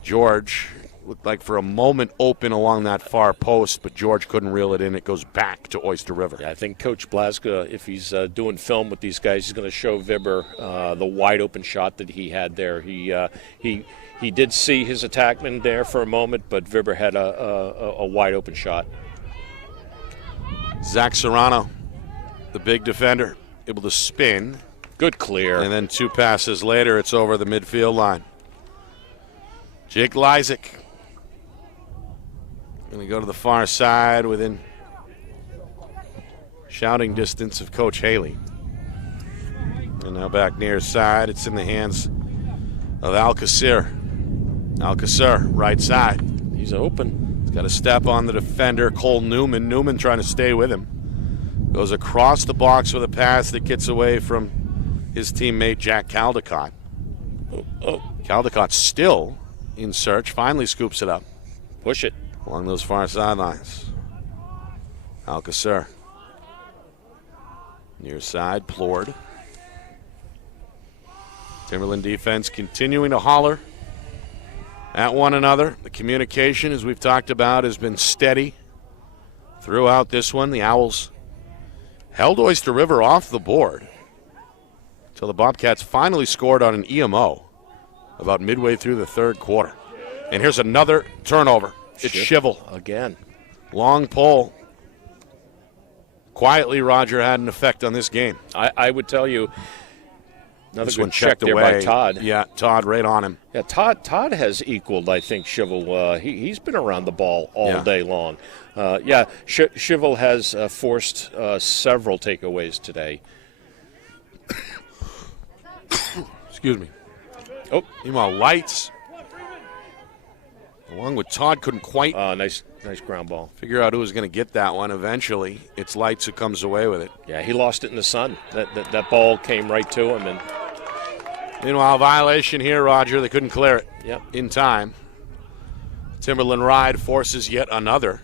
George. Looked like for a moment open along that far post, but George couldn't reel it in. It goes back to Oyster River. Yeah, I think Coach Blaska, if he's doing film with these guys, he's going to show Vibber the wide open shot that he had there. He did see his attackman there for a moment, but Vibber had a wide open shot. Zach Serrano, the big defender, able to spin. Good clear. And then 2 passes later, it's over the midfield line. Jake Lysick. Going to go to the far side within shouting distance of Coach Haley. And now back near side. It's in the hands of Alcacer. Alcacer, right side. He's open. He's got a step on the defender, Cole Newman. Newman trying to stay with him. Goes across the box with a pass that gets away from his teammate, Jack Caldecott. Caldecott still in search, finally scoops it up. Push it. Along those far sidelines. Alcacer. Near side, Plord. Timberland defense continuing to holler at one another. The communication, as we've talked about, has been steady throughout this one. The Owls held Oyster River off the board until the Bobcats finally scored on an EMO about midway through the third quarter. And here's another turnover. It's Shivel. Again. Long pole. Quietly, Roger, had an effect on this game. I would tell you, another This good one check checked there away. by Todd. Yeah, Todd right on him. Yeah, Todd has equaled, I think, Shivel. He's been around the ball all day long. Shivel has forced several takeaways today. Excuse me. Oh, Meanwhile, Lights, along with Todd, couldn't quite nice ground ball. figure out who was going to get that one. Eventually, it's Lights who comes away with it. Yeah, he lost it in the sun. That ball came right to him, and Meanwhile, violation here, Roger. They couldn't clear it in time. Timberland Ride forces yet another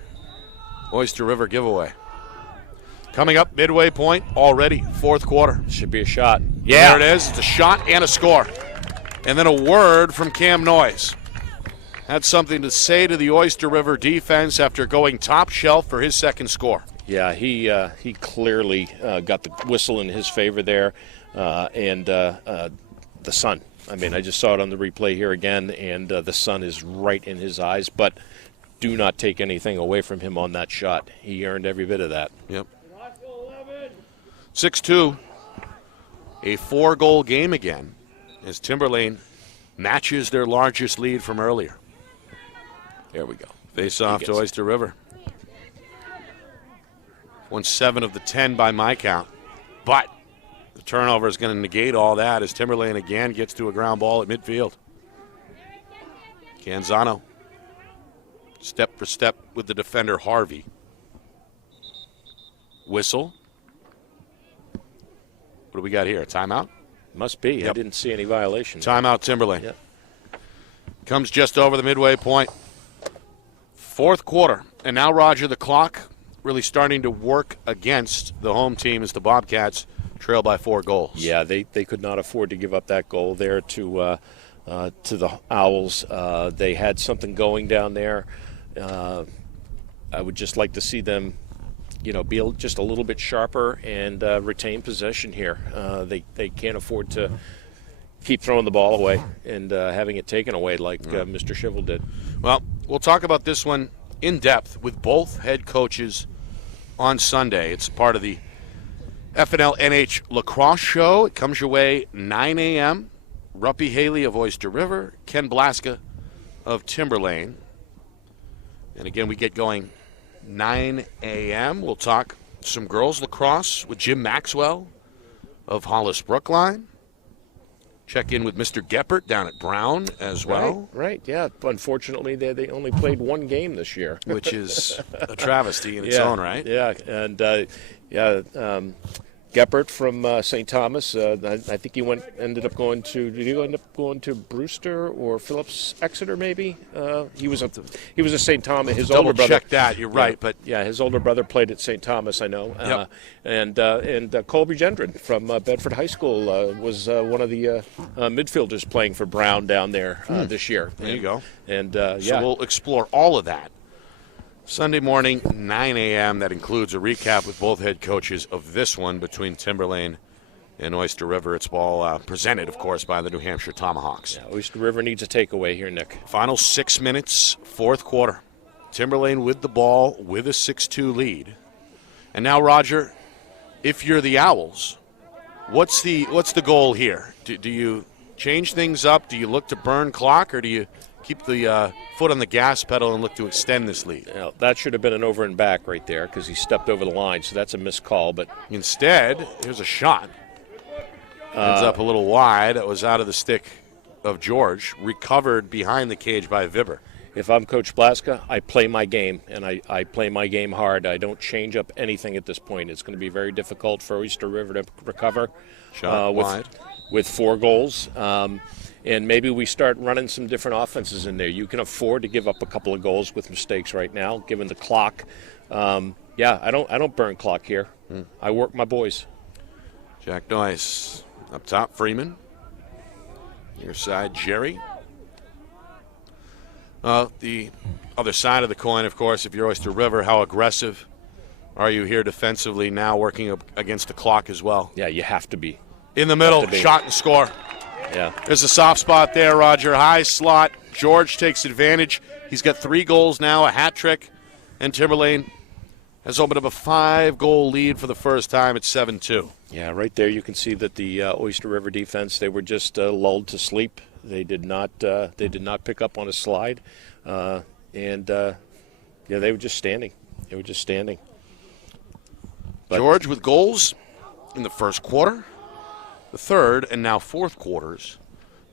Oyster River giveaway. Coming up midway point already, fourth quarter. should be a shot. There it is. It's a shot and a score. And then a word from Cam Noyes. Had something to say to the Oyster River defense after going top shelf for his second score. Yeah, he clearly got the whistle in his favor there, and the sun. I mean, I just saw it on the replay here again, and the sun is right in his eyes. But do not take anything away from him on that shot. He earned every bit of that. Yep. 6-2. A 4-goal game again as Timberlane matches their largest lead from earlier. There we go. Face off to Oyster River. Won 7 of the 10 by my count. But the turnover is going to negate all that as Timberlane again gets to a ground ball at midfield. Canzano. Step for step with the defender Harvey. Whistle. What do we got here? A timeout? Must be. Yep. I didn't see any violation. Timeout, Timberlane. Yep. Comes just over the midway point. Fourth quarter. And now, Roger, the clock really starting to work against the home team as the Bobcats trail by 4 goals. Yeah, they could not afford to give up that goal there to the Owls. They had something going down there. I would just like to see them, be just a little bit sharper and retain possession here. They can't afford to keep throwing the ball away and having it taken away like Mr. Shivel did. Well, we'll talk about this one in depth with both head coaches on Sunday. It's part of the FNL NH Lacrosse show. It comes your way 9 a.m. Ruppy Haley of Oyster River, Ken Blaska of Timberlane. And again, we get going 9 a.m. We'll talk some girls lacrosse with Jim Maxwell of Hollis Brookline. Check in with Mr. Geppert down at Brown as well. Right, yeah. Unfortunately, they only played one game this year. Which is a travesty in its own right. Yeah, and Geppert from St. Thomas. I think he ended up going to. Did he end up going to Brewster or Phillips Exeter? Maybe he was a St. Thomas. His older brother. Check that. You're right, but his older brother played at St. Thomas. I know. Yep. And Colby Gendron from Bedford High School was one of the midfielders playing for Brown down there this year. There you go. And so we'll explore all of that. Sunday morning, 9 a.m. That includes a recap with both head coaches of this one between Timberlane and Oyster River. It's all presented, of course, by the New Hampshire Tomahawks. Yeah, Oyster River needs a takeaway here, Nick. Final 6 minutes, fourth quarter. Timberlane with the ball with a 6-2 lead. And now, Roger, if you're the Owls, what's the goal here? Do you change things up? Do you look to burn clock, or do you keep the foot on the gas pedal and look to extend this lead? Now, that should have been an over and back right there because he stepped over the line, so that's a missed call. But instead, here's a shot. Ends up a little wide. It was out of the stick of George, recovered behind the cage by Vibber. If I'm Coach Blaska, I play my game, and I play my game hard. I don't change up anything at this point. It's going to be very difficult for Oyster River to recover with 4 goals. And maybe we start running some different offenses in there. You can afford to give up a couple of goals with mistakes right now, given the clock. I don't burn clock here. I work my boys. Jack Noyce up top, Freeman. Near side, Jerry. The other side of the coin, of course, if you're Oyster River, how aggressive are you here defensively now, working against the clock as well? Yeah, you have to be. In the middle, shot and score. Yeah. There's a soft spot there, Roger. High slot. George takes advantage. He's got 3 goals now, a hat trick, and Timberlane has opened up a 5-goal lead for the first time at 7-2. Yeah, right there you can see that the Oyster River defense, they were just lulled to sleep. They did not pick up on a slide, they were just standing. But George with goals in the first quarter, the third, and now fourth quarters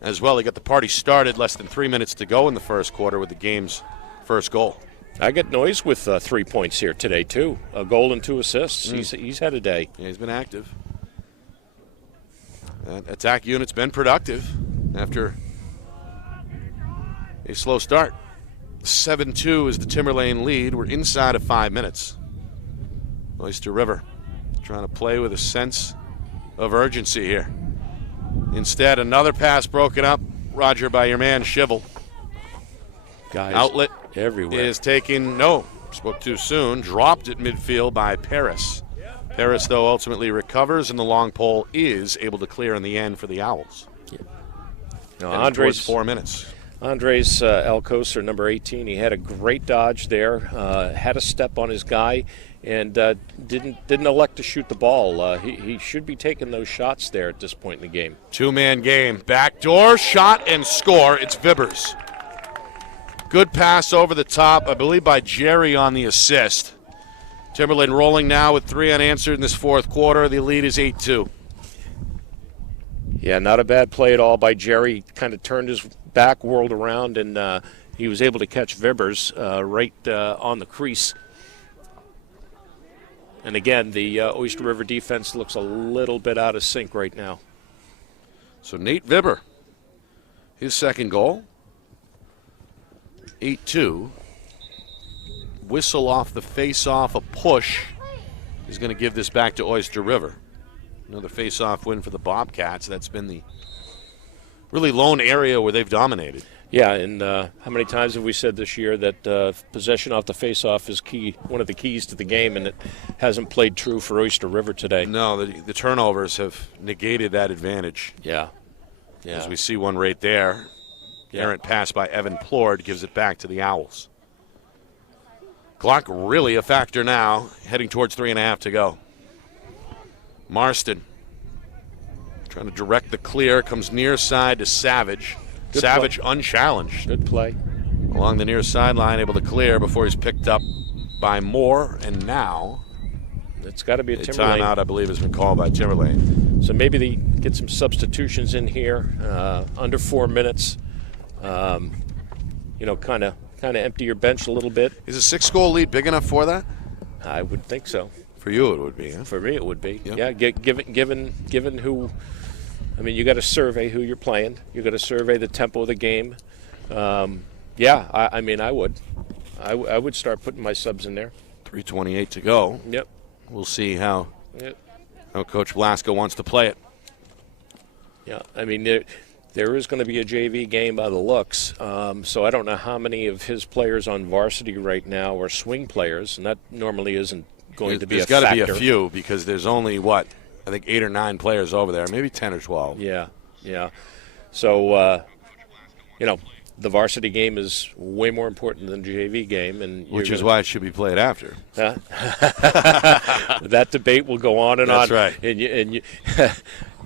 as well. He got the party started less than 3 minutes to go in the first quarter with the game's first goal. I got Noyce with 3 points here today too, a goal and 2 assists. He's had a day. Yeah, he's been active. That attack unit's been productive after a slow start. 7-2 is the Timberlane lead. We're inside of 5 minutes. Oyster River trying to play with a sense of urgency here. Instead, another pass broken up, Roger, by your man Shivel. Guys outlet everywhere is taken. Spoke too soon. Dropped at midfield by Paris. Paris, though, ultimately recovers, and the long pole is able to clear in the end for the Owls. Yeah. Andres 4 minutes. Andres Alcocer, number 18, he had a great dodge there, had a step on his guy, and didn't elect to shoot the ball. He should be taking those shots there at this point in the game. 2-man game. Backdoor, shot, and score. It's Vibbers. Good pass over the top, I believe, by Jerry on the assist. Timberlane rolling now with 3 unanswered in this fourth quarter. The lead is 8-2. Yeah, not a bad play at all by Jerry. Kind of turned his back, whirled around, and he was able to catch Vibbers right on the crease. And again, the Oyster River defense looks a little bit out of sync right now. So Nate Vibber, his second goal. 8-2. Whistle off the face-off, a push. He's going to give this back to Oyster River. Another face-off win for the Bobcats. That's been the really lone area where they've dominated. Yeah, and how many times have we said this year that possession off the face-off is key, one of the keys to the game, and it hasn't played true for Oyster River today. No, the turnovers have negated that advantage. Yeah. As we see one right there. Errant pass by Evan Plord gives it back to the Owls. Clock really a factor now, heading towards 3.5 to go. Marston trying to direct the clear, comes near side to Savage. Good Savage play. Unchallenged. Good play. Along the near sideline, able to clear before he's picked up by Moore, and now It's got to be a Timberlane. timeout, I believe, has been called by Timberlane. So maybe they get some substitutions in here, under 4 minutes. Kind of empty your bench a little bit. Is a 6-goal lead big enough for that? I would think so. For you, it would be. Huh? For me, it would be. Yep. Yeah, given who. I mean, you got to survey who you're playing. You got to survey the tempo of the game. I would. I would start putting my subs in there. 3:28 to go. Yep. We'll see how Coach Blasco wants to play it. Yeah, I mean, there is going to be a JV game by the looks, so I don't know how many of his players on varsity right now are swing players, and that normally isn't going to be a factor. There's got to be a few because there's only, I think 8 or 9 players over there, maybe 10 or 12. Yeah. So, the varsity game is way more important than the JV game, and which is why it should be played after. That debate will go on and That's on. That's right. And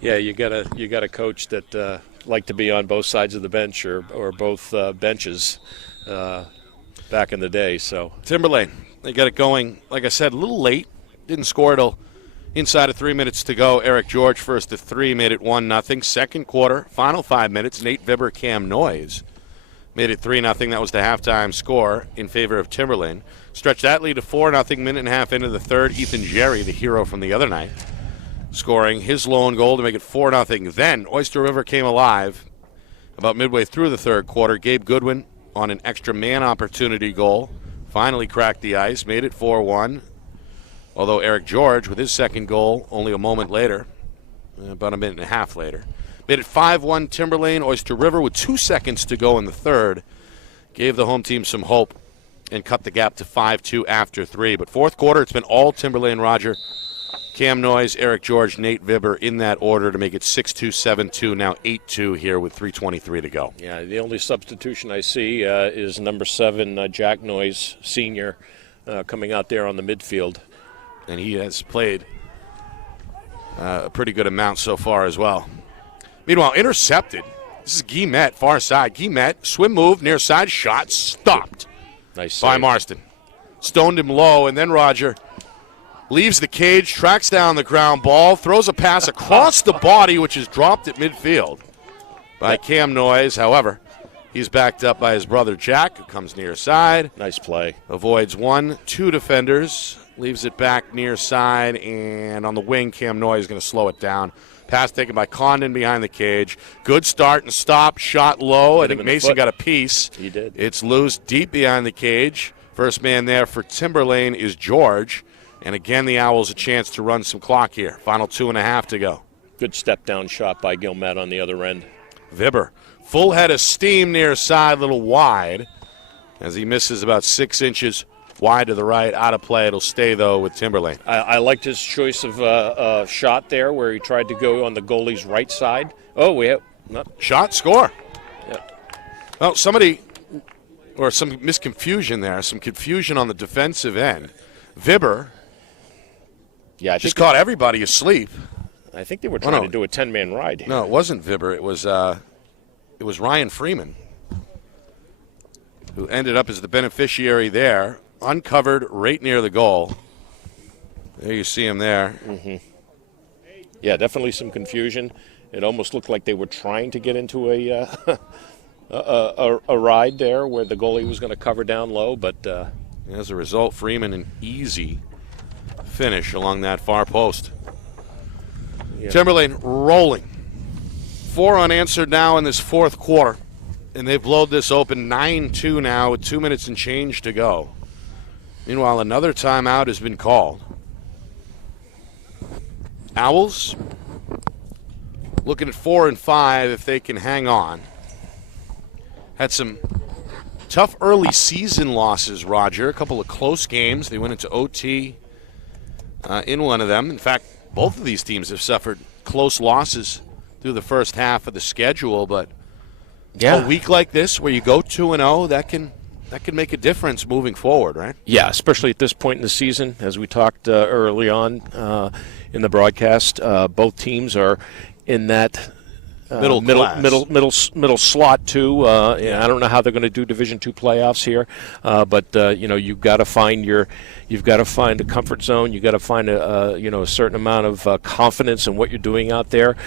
you got a coach that like to be on both sides of the bench or both benches back in the day. So Timberlane, they got it going. Like I said, a little late. Didn't score till Inside of 3 minutes to go, Eric George first to 3 made it 1-0. Second quarter, final 5 minutes, Nate Vibber, Cam Noyes made it 3-0. That was the halftime score in favor of Timberlane. Stretched that lead to 4-0, minute and a half into the third. Ethan Jerry, the hero from the other night, scoring his lone goal to make it 4-0. Then Oyster River came alive about midway through the third quarter. Gabe Goodwin on an extra man opportunity goal finally cracked the ice, made it 4-1. Although Eric George, with his second goal only a moment later, about a minute and a half later, made it 5-1 Timberlane. Oyster River, with 2 seconds to go in the third, gave the home team some hope and cut the gap to 5-2 after 3. But fourth quarter, it's been all Timberlane, Roger. Cam Noyes, Eric George, Nate Vibber in that order to make it 6-2, 7-2, now 8-2 here with 3:23 to go. Yeah, the only substitution I see is number 7, Jack Noyes, senior, coming out there on the midfield. And he has played a pretty good amount so far as well. Meanwhile, intercepted. This is Guillemette, far side. Guillemette, swim move, near side, shot, stopped Nice by save. Marston. Stoned him low, and then Roger leaves the cage, tracks down the ground ball, throws a pass across the body, which is dropped at midfield by Cam Noyes. However, he's backed up by his brother Jack, who comes near side. Nice play. Avoids 1-2 defenders. Leaves it back near side, and on the wing, Cam Noyes is going to slow it down. Pass taken by Condon behind the cage. Good start and stop. Shot low. I think Mason got a piece. He did. It's loose deep behind the cage. First man there for Timberlane is George. And again, the Owls a chance to run some clock here. Final 2.5 to go. Good step-down shot by Guillemette on the other end. Vibber, full head of steam near side, little wide, as he misses about 6 inches wide to the right, out of play. It'll stay, though, with Timberlane. I liked his choice of shot there where he tried to go on the goalie's right side. Oh, we have not. Shot, score. Yeah. Well, somebody, or some misconfusion there, some confusion on the defensive end. Vibber Yeah, I just think caught everybody asleep. I think they were trying to do a 10-man ride here. No, it wasn't Vibber. It was Ryan Freeman, who ended up as the beneficiary there, uncovered right near the goal. There you see him there. Mm-hmm. Yeah, definitely some confusion. It almost looked like they were trying to get into a ride there where the goalie was going to cover down low, but as a result, Freeman an easy finish along that far post. Yeah. Timberlane rolling. 4 unanswered now in this fourth quarter, and they've blowed this open 9-2 now with 2 minutes and change to go. Meanwhile, another timeout has been called. Owls looking at 4 and 5 if they can hang on. Had some tough early season losses, Roger. A couple of close games. They went into OT in one of them. In fact, both of these teams have suffered close losses through the first half of the schedule. But a week like this where you go 2-0, that can make a difference moving forward, right? Yeah, especially at this point in the season, as we talked early on in the broadcast. Both teams are in that middle slot too. I don't know how they're going to do Division II playoffs here, but you've got to find a comfort zone. You've got to find a certain amount of confidence in what you're doing out there.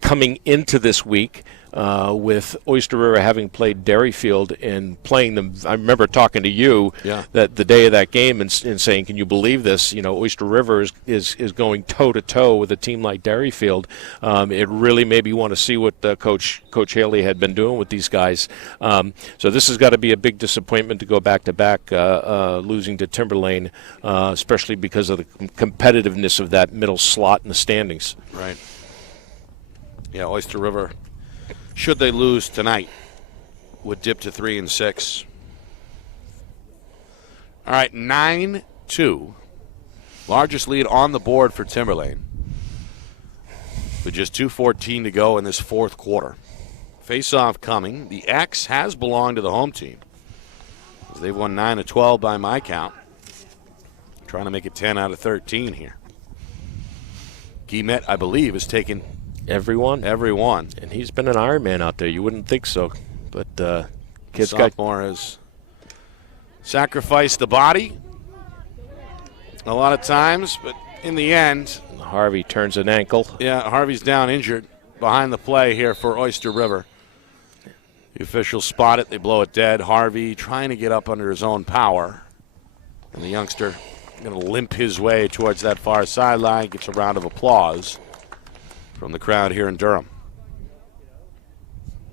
Coming into this week, with Oyster River having played Derryfield and playing them, I remember talking to you that the day of that game and saying, "Can you believe this? Oyster River is going toe to toe with a team like Derryfield." It really made me want to see what Coach Haley had been doing with these guys. So this has got to be a big disappointment to go back to back, losing to Timberlane, especially because of the competitiveness of that middle slot in the standings. Right. Yeah, Oyster River, should they lose tonight, would dip to 3 and 6. All right, 9-2. Largest lead on the board for Timberlane. With just 2:14 to go in this fourth quarter. Face-off coming. The X has belonged to the home team. They've won 9 of 12 by my count. Trying to make it 10 out of 13 here. Guillemette, I believe, has taken Everyone. And he's been an Ironman out there. You wouldn't think so. But sophomore has sacrificed the body a lot of times, but in the end. Harvey turns an ankle. Yeah, Harvey's down injured behind the play here for Oyster River. The officials spot it. They blow it dead. Harvey trying to get up under his own power. And the youngster going to limp his way towards that far sideline. Gets a round of applause from the crowd here in Durham.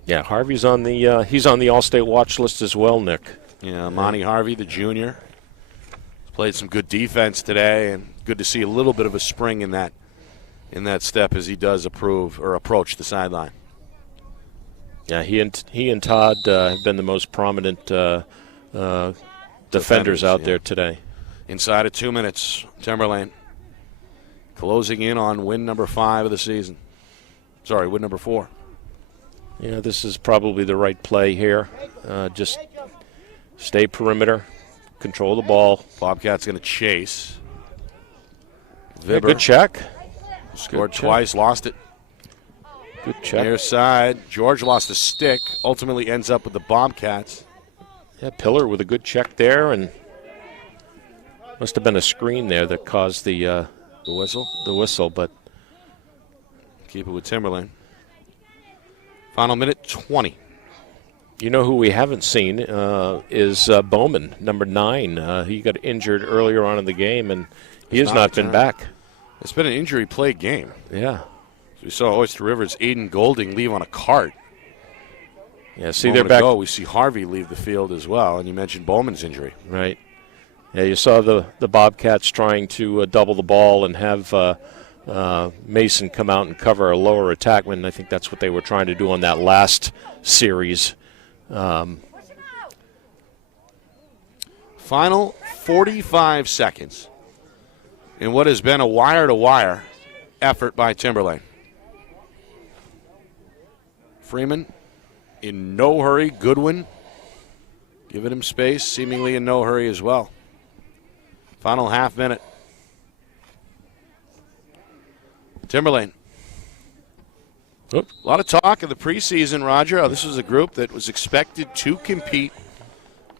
Yeah, Harvey's on the he's on the All-State watch list as well, Nick. Yeah, Monty Harvey, the junior, played some good defense today, and good to see a little bit of a spring in that step as he does approach the sideline. Yeah, he and Todd have been the most prominent defenders out there today. Inside of 2 minutes, Timberlane closing in on win number 5 of the season. Sorry, win number 4. Yeah, this is probably the right play here. Just stay perimeter, control the ball. Bobcats going to chase. Yeah, good check. Scored good twice, lost it. Good check. Near side. George lost a stick, ultimately ends up with the Bobcats. Yeah, Pillar with a good check there, and must have been a screen there that caused the whistle. The whistle, but keep it with Timberlane. Final minute 20. You know who we haven't seen is Bowman, number 9. He got injured earlier on in the game, and he has not been back. It's been an injury-plagued game. Yeah. We saw Oyster River's Aiden Golding leave on a cart. Yeah, see, they're back. We see Harvey leave the field as well, and you mentioned Bowman's injury. Right. Yeah, you saw the Bobcats trying to double the ball and have Mason come out and cover a lower attackman. I think that's what they were trying to do on that last series. Final 45 seconds in what has been a wire-to-wire effort by Timberlane. Freeman in no hurry. Goodwin giving him space, seemingly in no hurry as well. Final half minute. Timberlane. A lot of talk in the preseason, Roger. This was a group that was expected to compete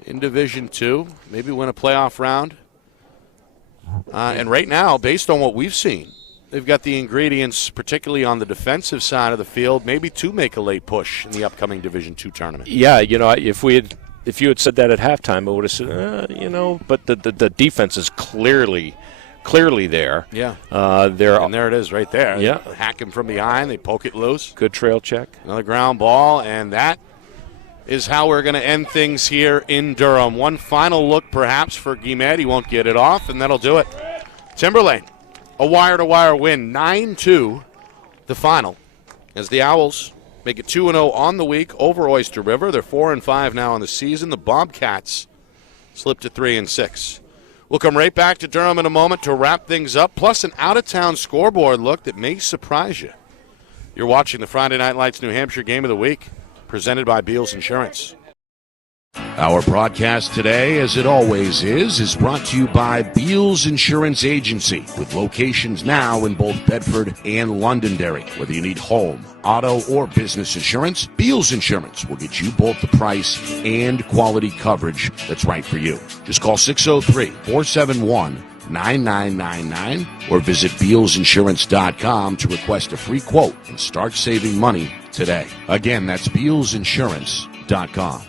in Division II, maybe win a playoff round. And right now, based on what we've seen, they've got the ingredients, particularly on the defensive side of the field, maybe to make a late push in the upcoming Division II tournament. Yeah, you know, if you had said that at halftime, I would have said, but the defense is clearly there. Yeah. And there it is right there. Yeah. They hack him from behind. They poke it loose. Good trail check. Another ground ball, and that is how we're going to end things here in Durham. One final look, perhaps, for Guimet. He won't get it off, and that'll do it. Timberlane, a wire-to-wire win, 9-2, the final, as the Owls make it 2-0 on the week over Oyster River. They're 4-5 now on the season. The Bobcats slipped to 3-6. We'll come right back to Durham in a moment to wrap things up, plus an out-of-town scoreboard look that may surprise you. You're watching the Friday Night Lights New Hampshire Game of the Week, presented by Beals Insurance. Our broadcast today, as it always is brought to you by Beals Insurance Agency, with locations now in both Bedford and Londonderry. Whether you need home, auto, or business insurance, Beals Insurance will get you both the price and quality coverage that's right for you. Just call 603-471-9999 or visit BealsInsurance.com to request a free quote and start saving money today. Again, that's BealsInsurance.com.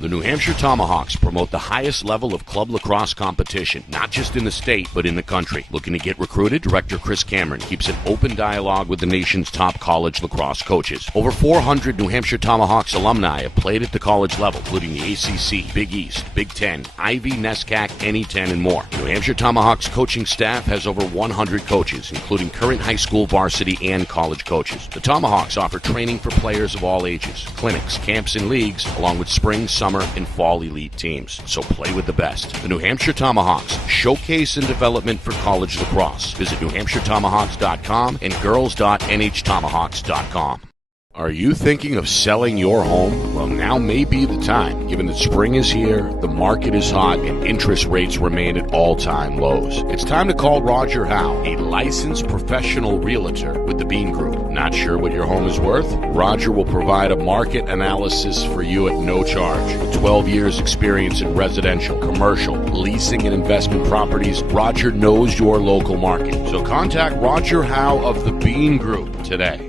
The New Hampshire Tomahawks promote the highest level of club lacrosse competition, not just in the state, but in the country. Looking to get recruited? Director Chris Cameron keeps an open dialogue with the nation's top college lacrosse coaches. Over 400 New Hampshire Tomahawks alumni have played at the college level, including the ACC, Big East, Big Ten, Ivy, NESCAC, NE10, and more. The New Hampshire Tomahawks coaching staff has over 100 coaches, including current high school, varsity, and college coaches. The Tomahawks offer training for players of all ages, clinics, camps, and leagues, along with spring, summer, and fall elite teams. So play with the best. The New Hampshire Tomahawks, showcase and development for college lacrosse. Visit NewHampshireTomahawks.com and girls.nhtomahawks.com. Are you thinking of selling your home? Well, now may be the time. Given that spring is here, the market is hot, and interest rates remain at all-time lows. It's time to call Roger Howe, a licensed professional realtor with the Bean Group. Not sure what your home is worth? Roger will provide a market analysis for you at no charge. With 12 years experience in residential, commercial, leasing, and investment properties, Roger knows your local market. So contact Roger Howe of the Bean Group today.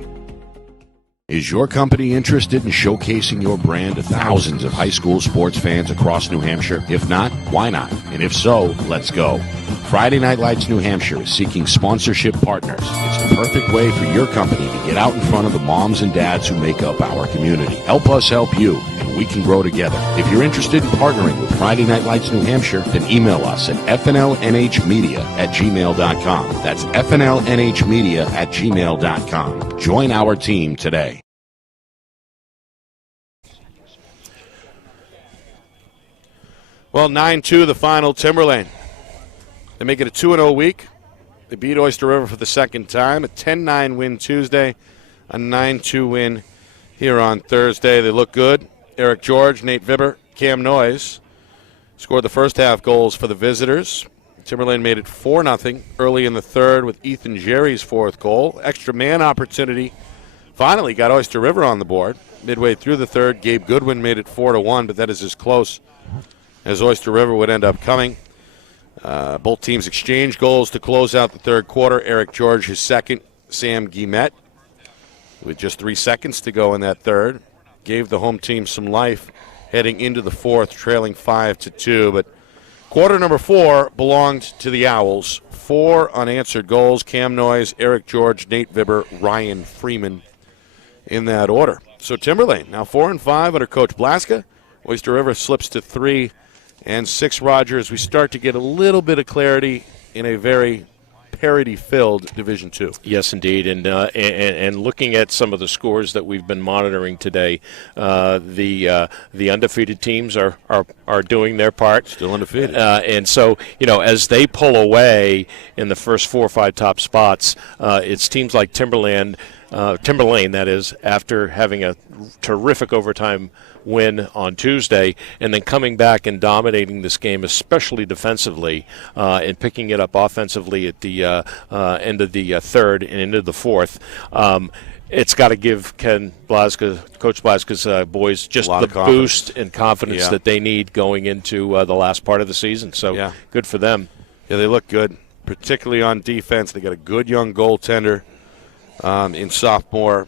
Is your company interested in showcasing your brand to thousands of high school sports fans across New Hampshire? If not, why not? And if so, let's go. Friday Night Lights New Hampshire is seeking sponsorship partners. It's the perfect way for your company to get out in front of the moms and dads who make up our community. Help us help you, and we can grow together. If you're interested in partnering with Friday Night Lights New Hampshire, then email us at fnlnhmedia@gmail.com. That's fnlnhmedia@gmail.com. Join our team today. Well, 9-2 the final, Timberlane. They make it a 2-0 week. They beat Oyster River for the second time. A 10-9 win Tuesday, a 9-2 win here on Thursday. They look good. Eric George, Nate Vibber, Cam Noyes scored the first half goals for the visitors. Timberlane made it 4-0 early in the third with Ethan Jerry's fourth goal. Extra man opportunity finally got Oyster River on the board. Midway through the third, Gabe Goodwin made it 4-1, but that is as close as Oyster River would end up coming. Both teams exchanged goals to close out the third quarter. Eric George, his second. Sam Guillemette, with just 3 seconds to go in that third, gave the home team some life heading into the fourth, trailing 5-2. But quarter number 4 belonged to the Owls. 4 unanswered goals. Cam Noyes, Eric George, Nate Vibber, Ryan Freeman in that order. So Timberlane now 4-5 under Coach Blaska. Oyster River slips to 3-6, Roger, as we start to get a little bit of clarity in a very parity-filled Division II. Yes, indeed, and looking at some of the scores that we've been monitoring today, the undefeated teams are doing their part. Still undefeated. And so, as they pull away in the first 4 or 5 top spots, it's teams like Timberlane, that is, after having a terrific overtime win on Tuesday, and then coming back and dominating this game, especially defensively, and picking it up offensively at the end of the third and into the fourth. It's got to give Coach Blaska's boys just the boost and confidence that they need going into the last part of the season. So good for them. Yeah, they look good, particularly on defense. They got a good young goaltender in sophomore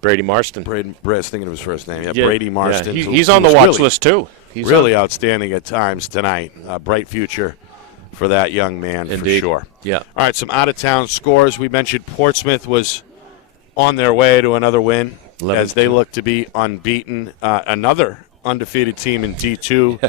Brady Marston. I was thinking of his first name. Yeah, Brady Marston. Yeah, he's on the watch list, too. He's really outstanding at times tonight. Bright future for that young man, Indeed. for sure. Yeah. All right, some out-of-town scores. We mentioned Portsmouth was on their way to another win as they look to be unbeaten. Another undefeated team in D2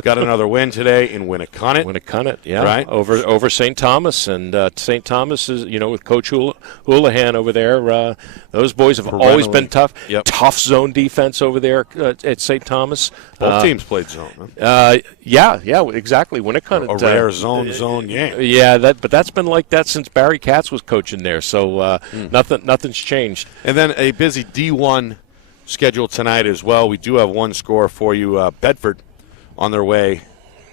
got another win today in Winnicott. Yeah, right over St. Thomas, and St. Thomas is with Coach Houlihan over there. Those boys have always been tough. Yep. Tough zone defense over there at St. Thomas. Both teams played zone. Huh? Yeah, exactly. Winnicott, a rare zone game. Yeah, but that's been like that since Barry Katz was coaching there. So nothing's changed. And then a busy D1 schedule tonight as well. We do have one score for you. Bedford on their way,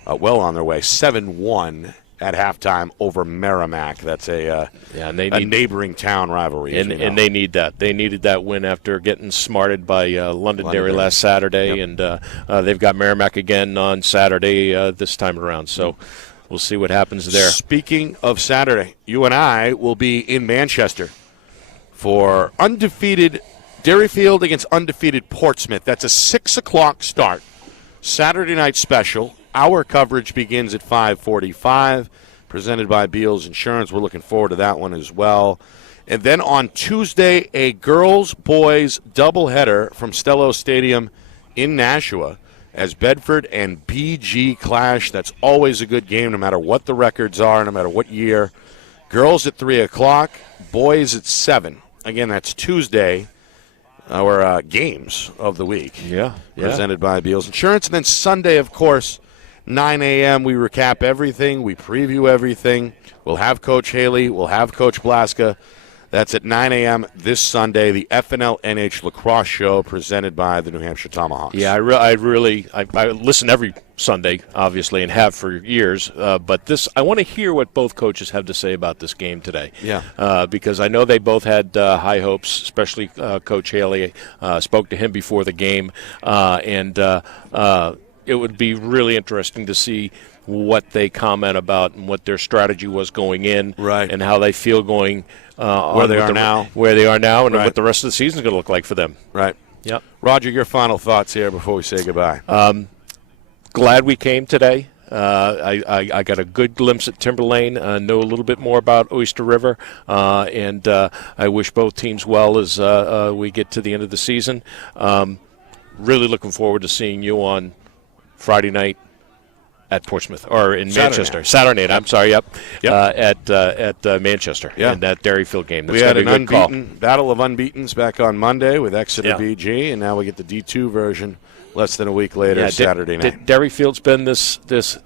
7-1 at halftime over Merrimack. That's a neighboring town rivalry. And they need that. They needed that win after getting smarted by Londonderry last Saturday, and they've got Merrimack again on Saturday this time around. So we'll see what happens there. Speaking of Saturday, you and I will be in Manchester for undefeated Derryfield against undefeated Portsmouth. That's a 6 o'clock start. Saturday night special. Our coverage begins at 5:45, presented by Beals Insurance. We're looking forward to that one as well. And then on Tuesday, a girls-boys doubleheader from Stello Stadium in Nashua as Bedford and BG clash. That's always a good game no matter what the records are, no matter what year. Girls at 3 o'clock, boys at 7. Again, that's Tuesday. Our games of the week. Presented by Beals Insurance. And then Sunday, of course, 9 a.m., we recap everything. We preview everything. We'll have Coach Haley. We'll have Coach Blaska. That's at 9 a.m. this Sunday, the FNL NH Lacrosse Show presented by the New Hampshire Tomahawks. Yeah, I listen every Sunday, obviously, and have for years. But I want to hear what both coaches have to say about this game today. Yeah. Because I know they both had high hopes, especially Coach Haley. Spoke to him before the game, and it would be really interesting to see what they comment about and what their strategy was going in, right, and how they feel going where they are now, and right, what the rest of the season is going to look like for them. Right. Yep. Roger, your final thoughts here before we say goodbye. Glad we came today. I got a good glimpse at Timberlane, know a little bit more about Oyster River, and I wish both teams well as we get to the end of the season. Really looking forward to seeing you on Friday night at Portsmouth, or in Manchester. Saturday night, I'm sorry, yep. At Manchester, in that Derryfield game. That's we had an unbeaten battle of unbeatens back on Monday with Exeter BG, and now we get the D2 version less than a week later, Saturday night. Derryfield's been this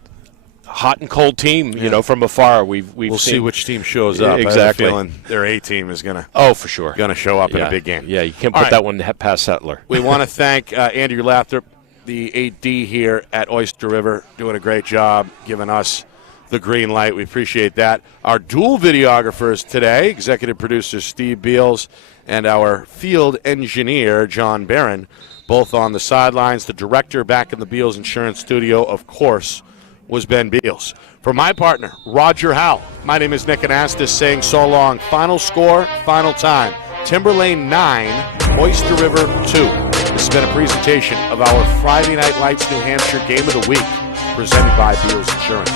hot and cold team, from afar. We'll see which team shows up. Exactly. I have a feeling their A team is going to. Oh, for sure. Going to show up in a big game. Yeah, you can't put that one past Settler. We want to thank Andrew Lathrop, the AD here at Oyster River, doing a great job giving us the green light. We appreciate that. Our dual videographers today, executive producer Steve Beals and our field engineer John Barron, both on the sidelines. The director back in the Beals Insurance Studio, of course, was Ben Beals. For my partner, Roger Howell, my name is Nick Anastas saying so long. Final score, final time. Timberlane 9, Oyster River 2. This has been a presentation of our Friday Night Lights New Hampshire Game of the Week, presented by Beals Insurance.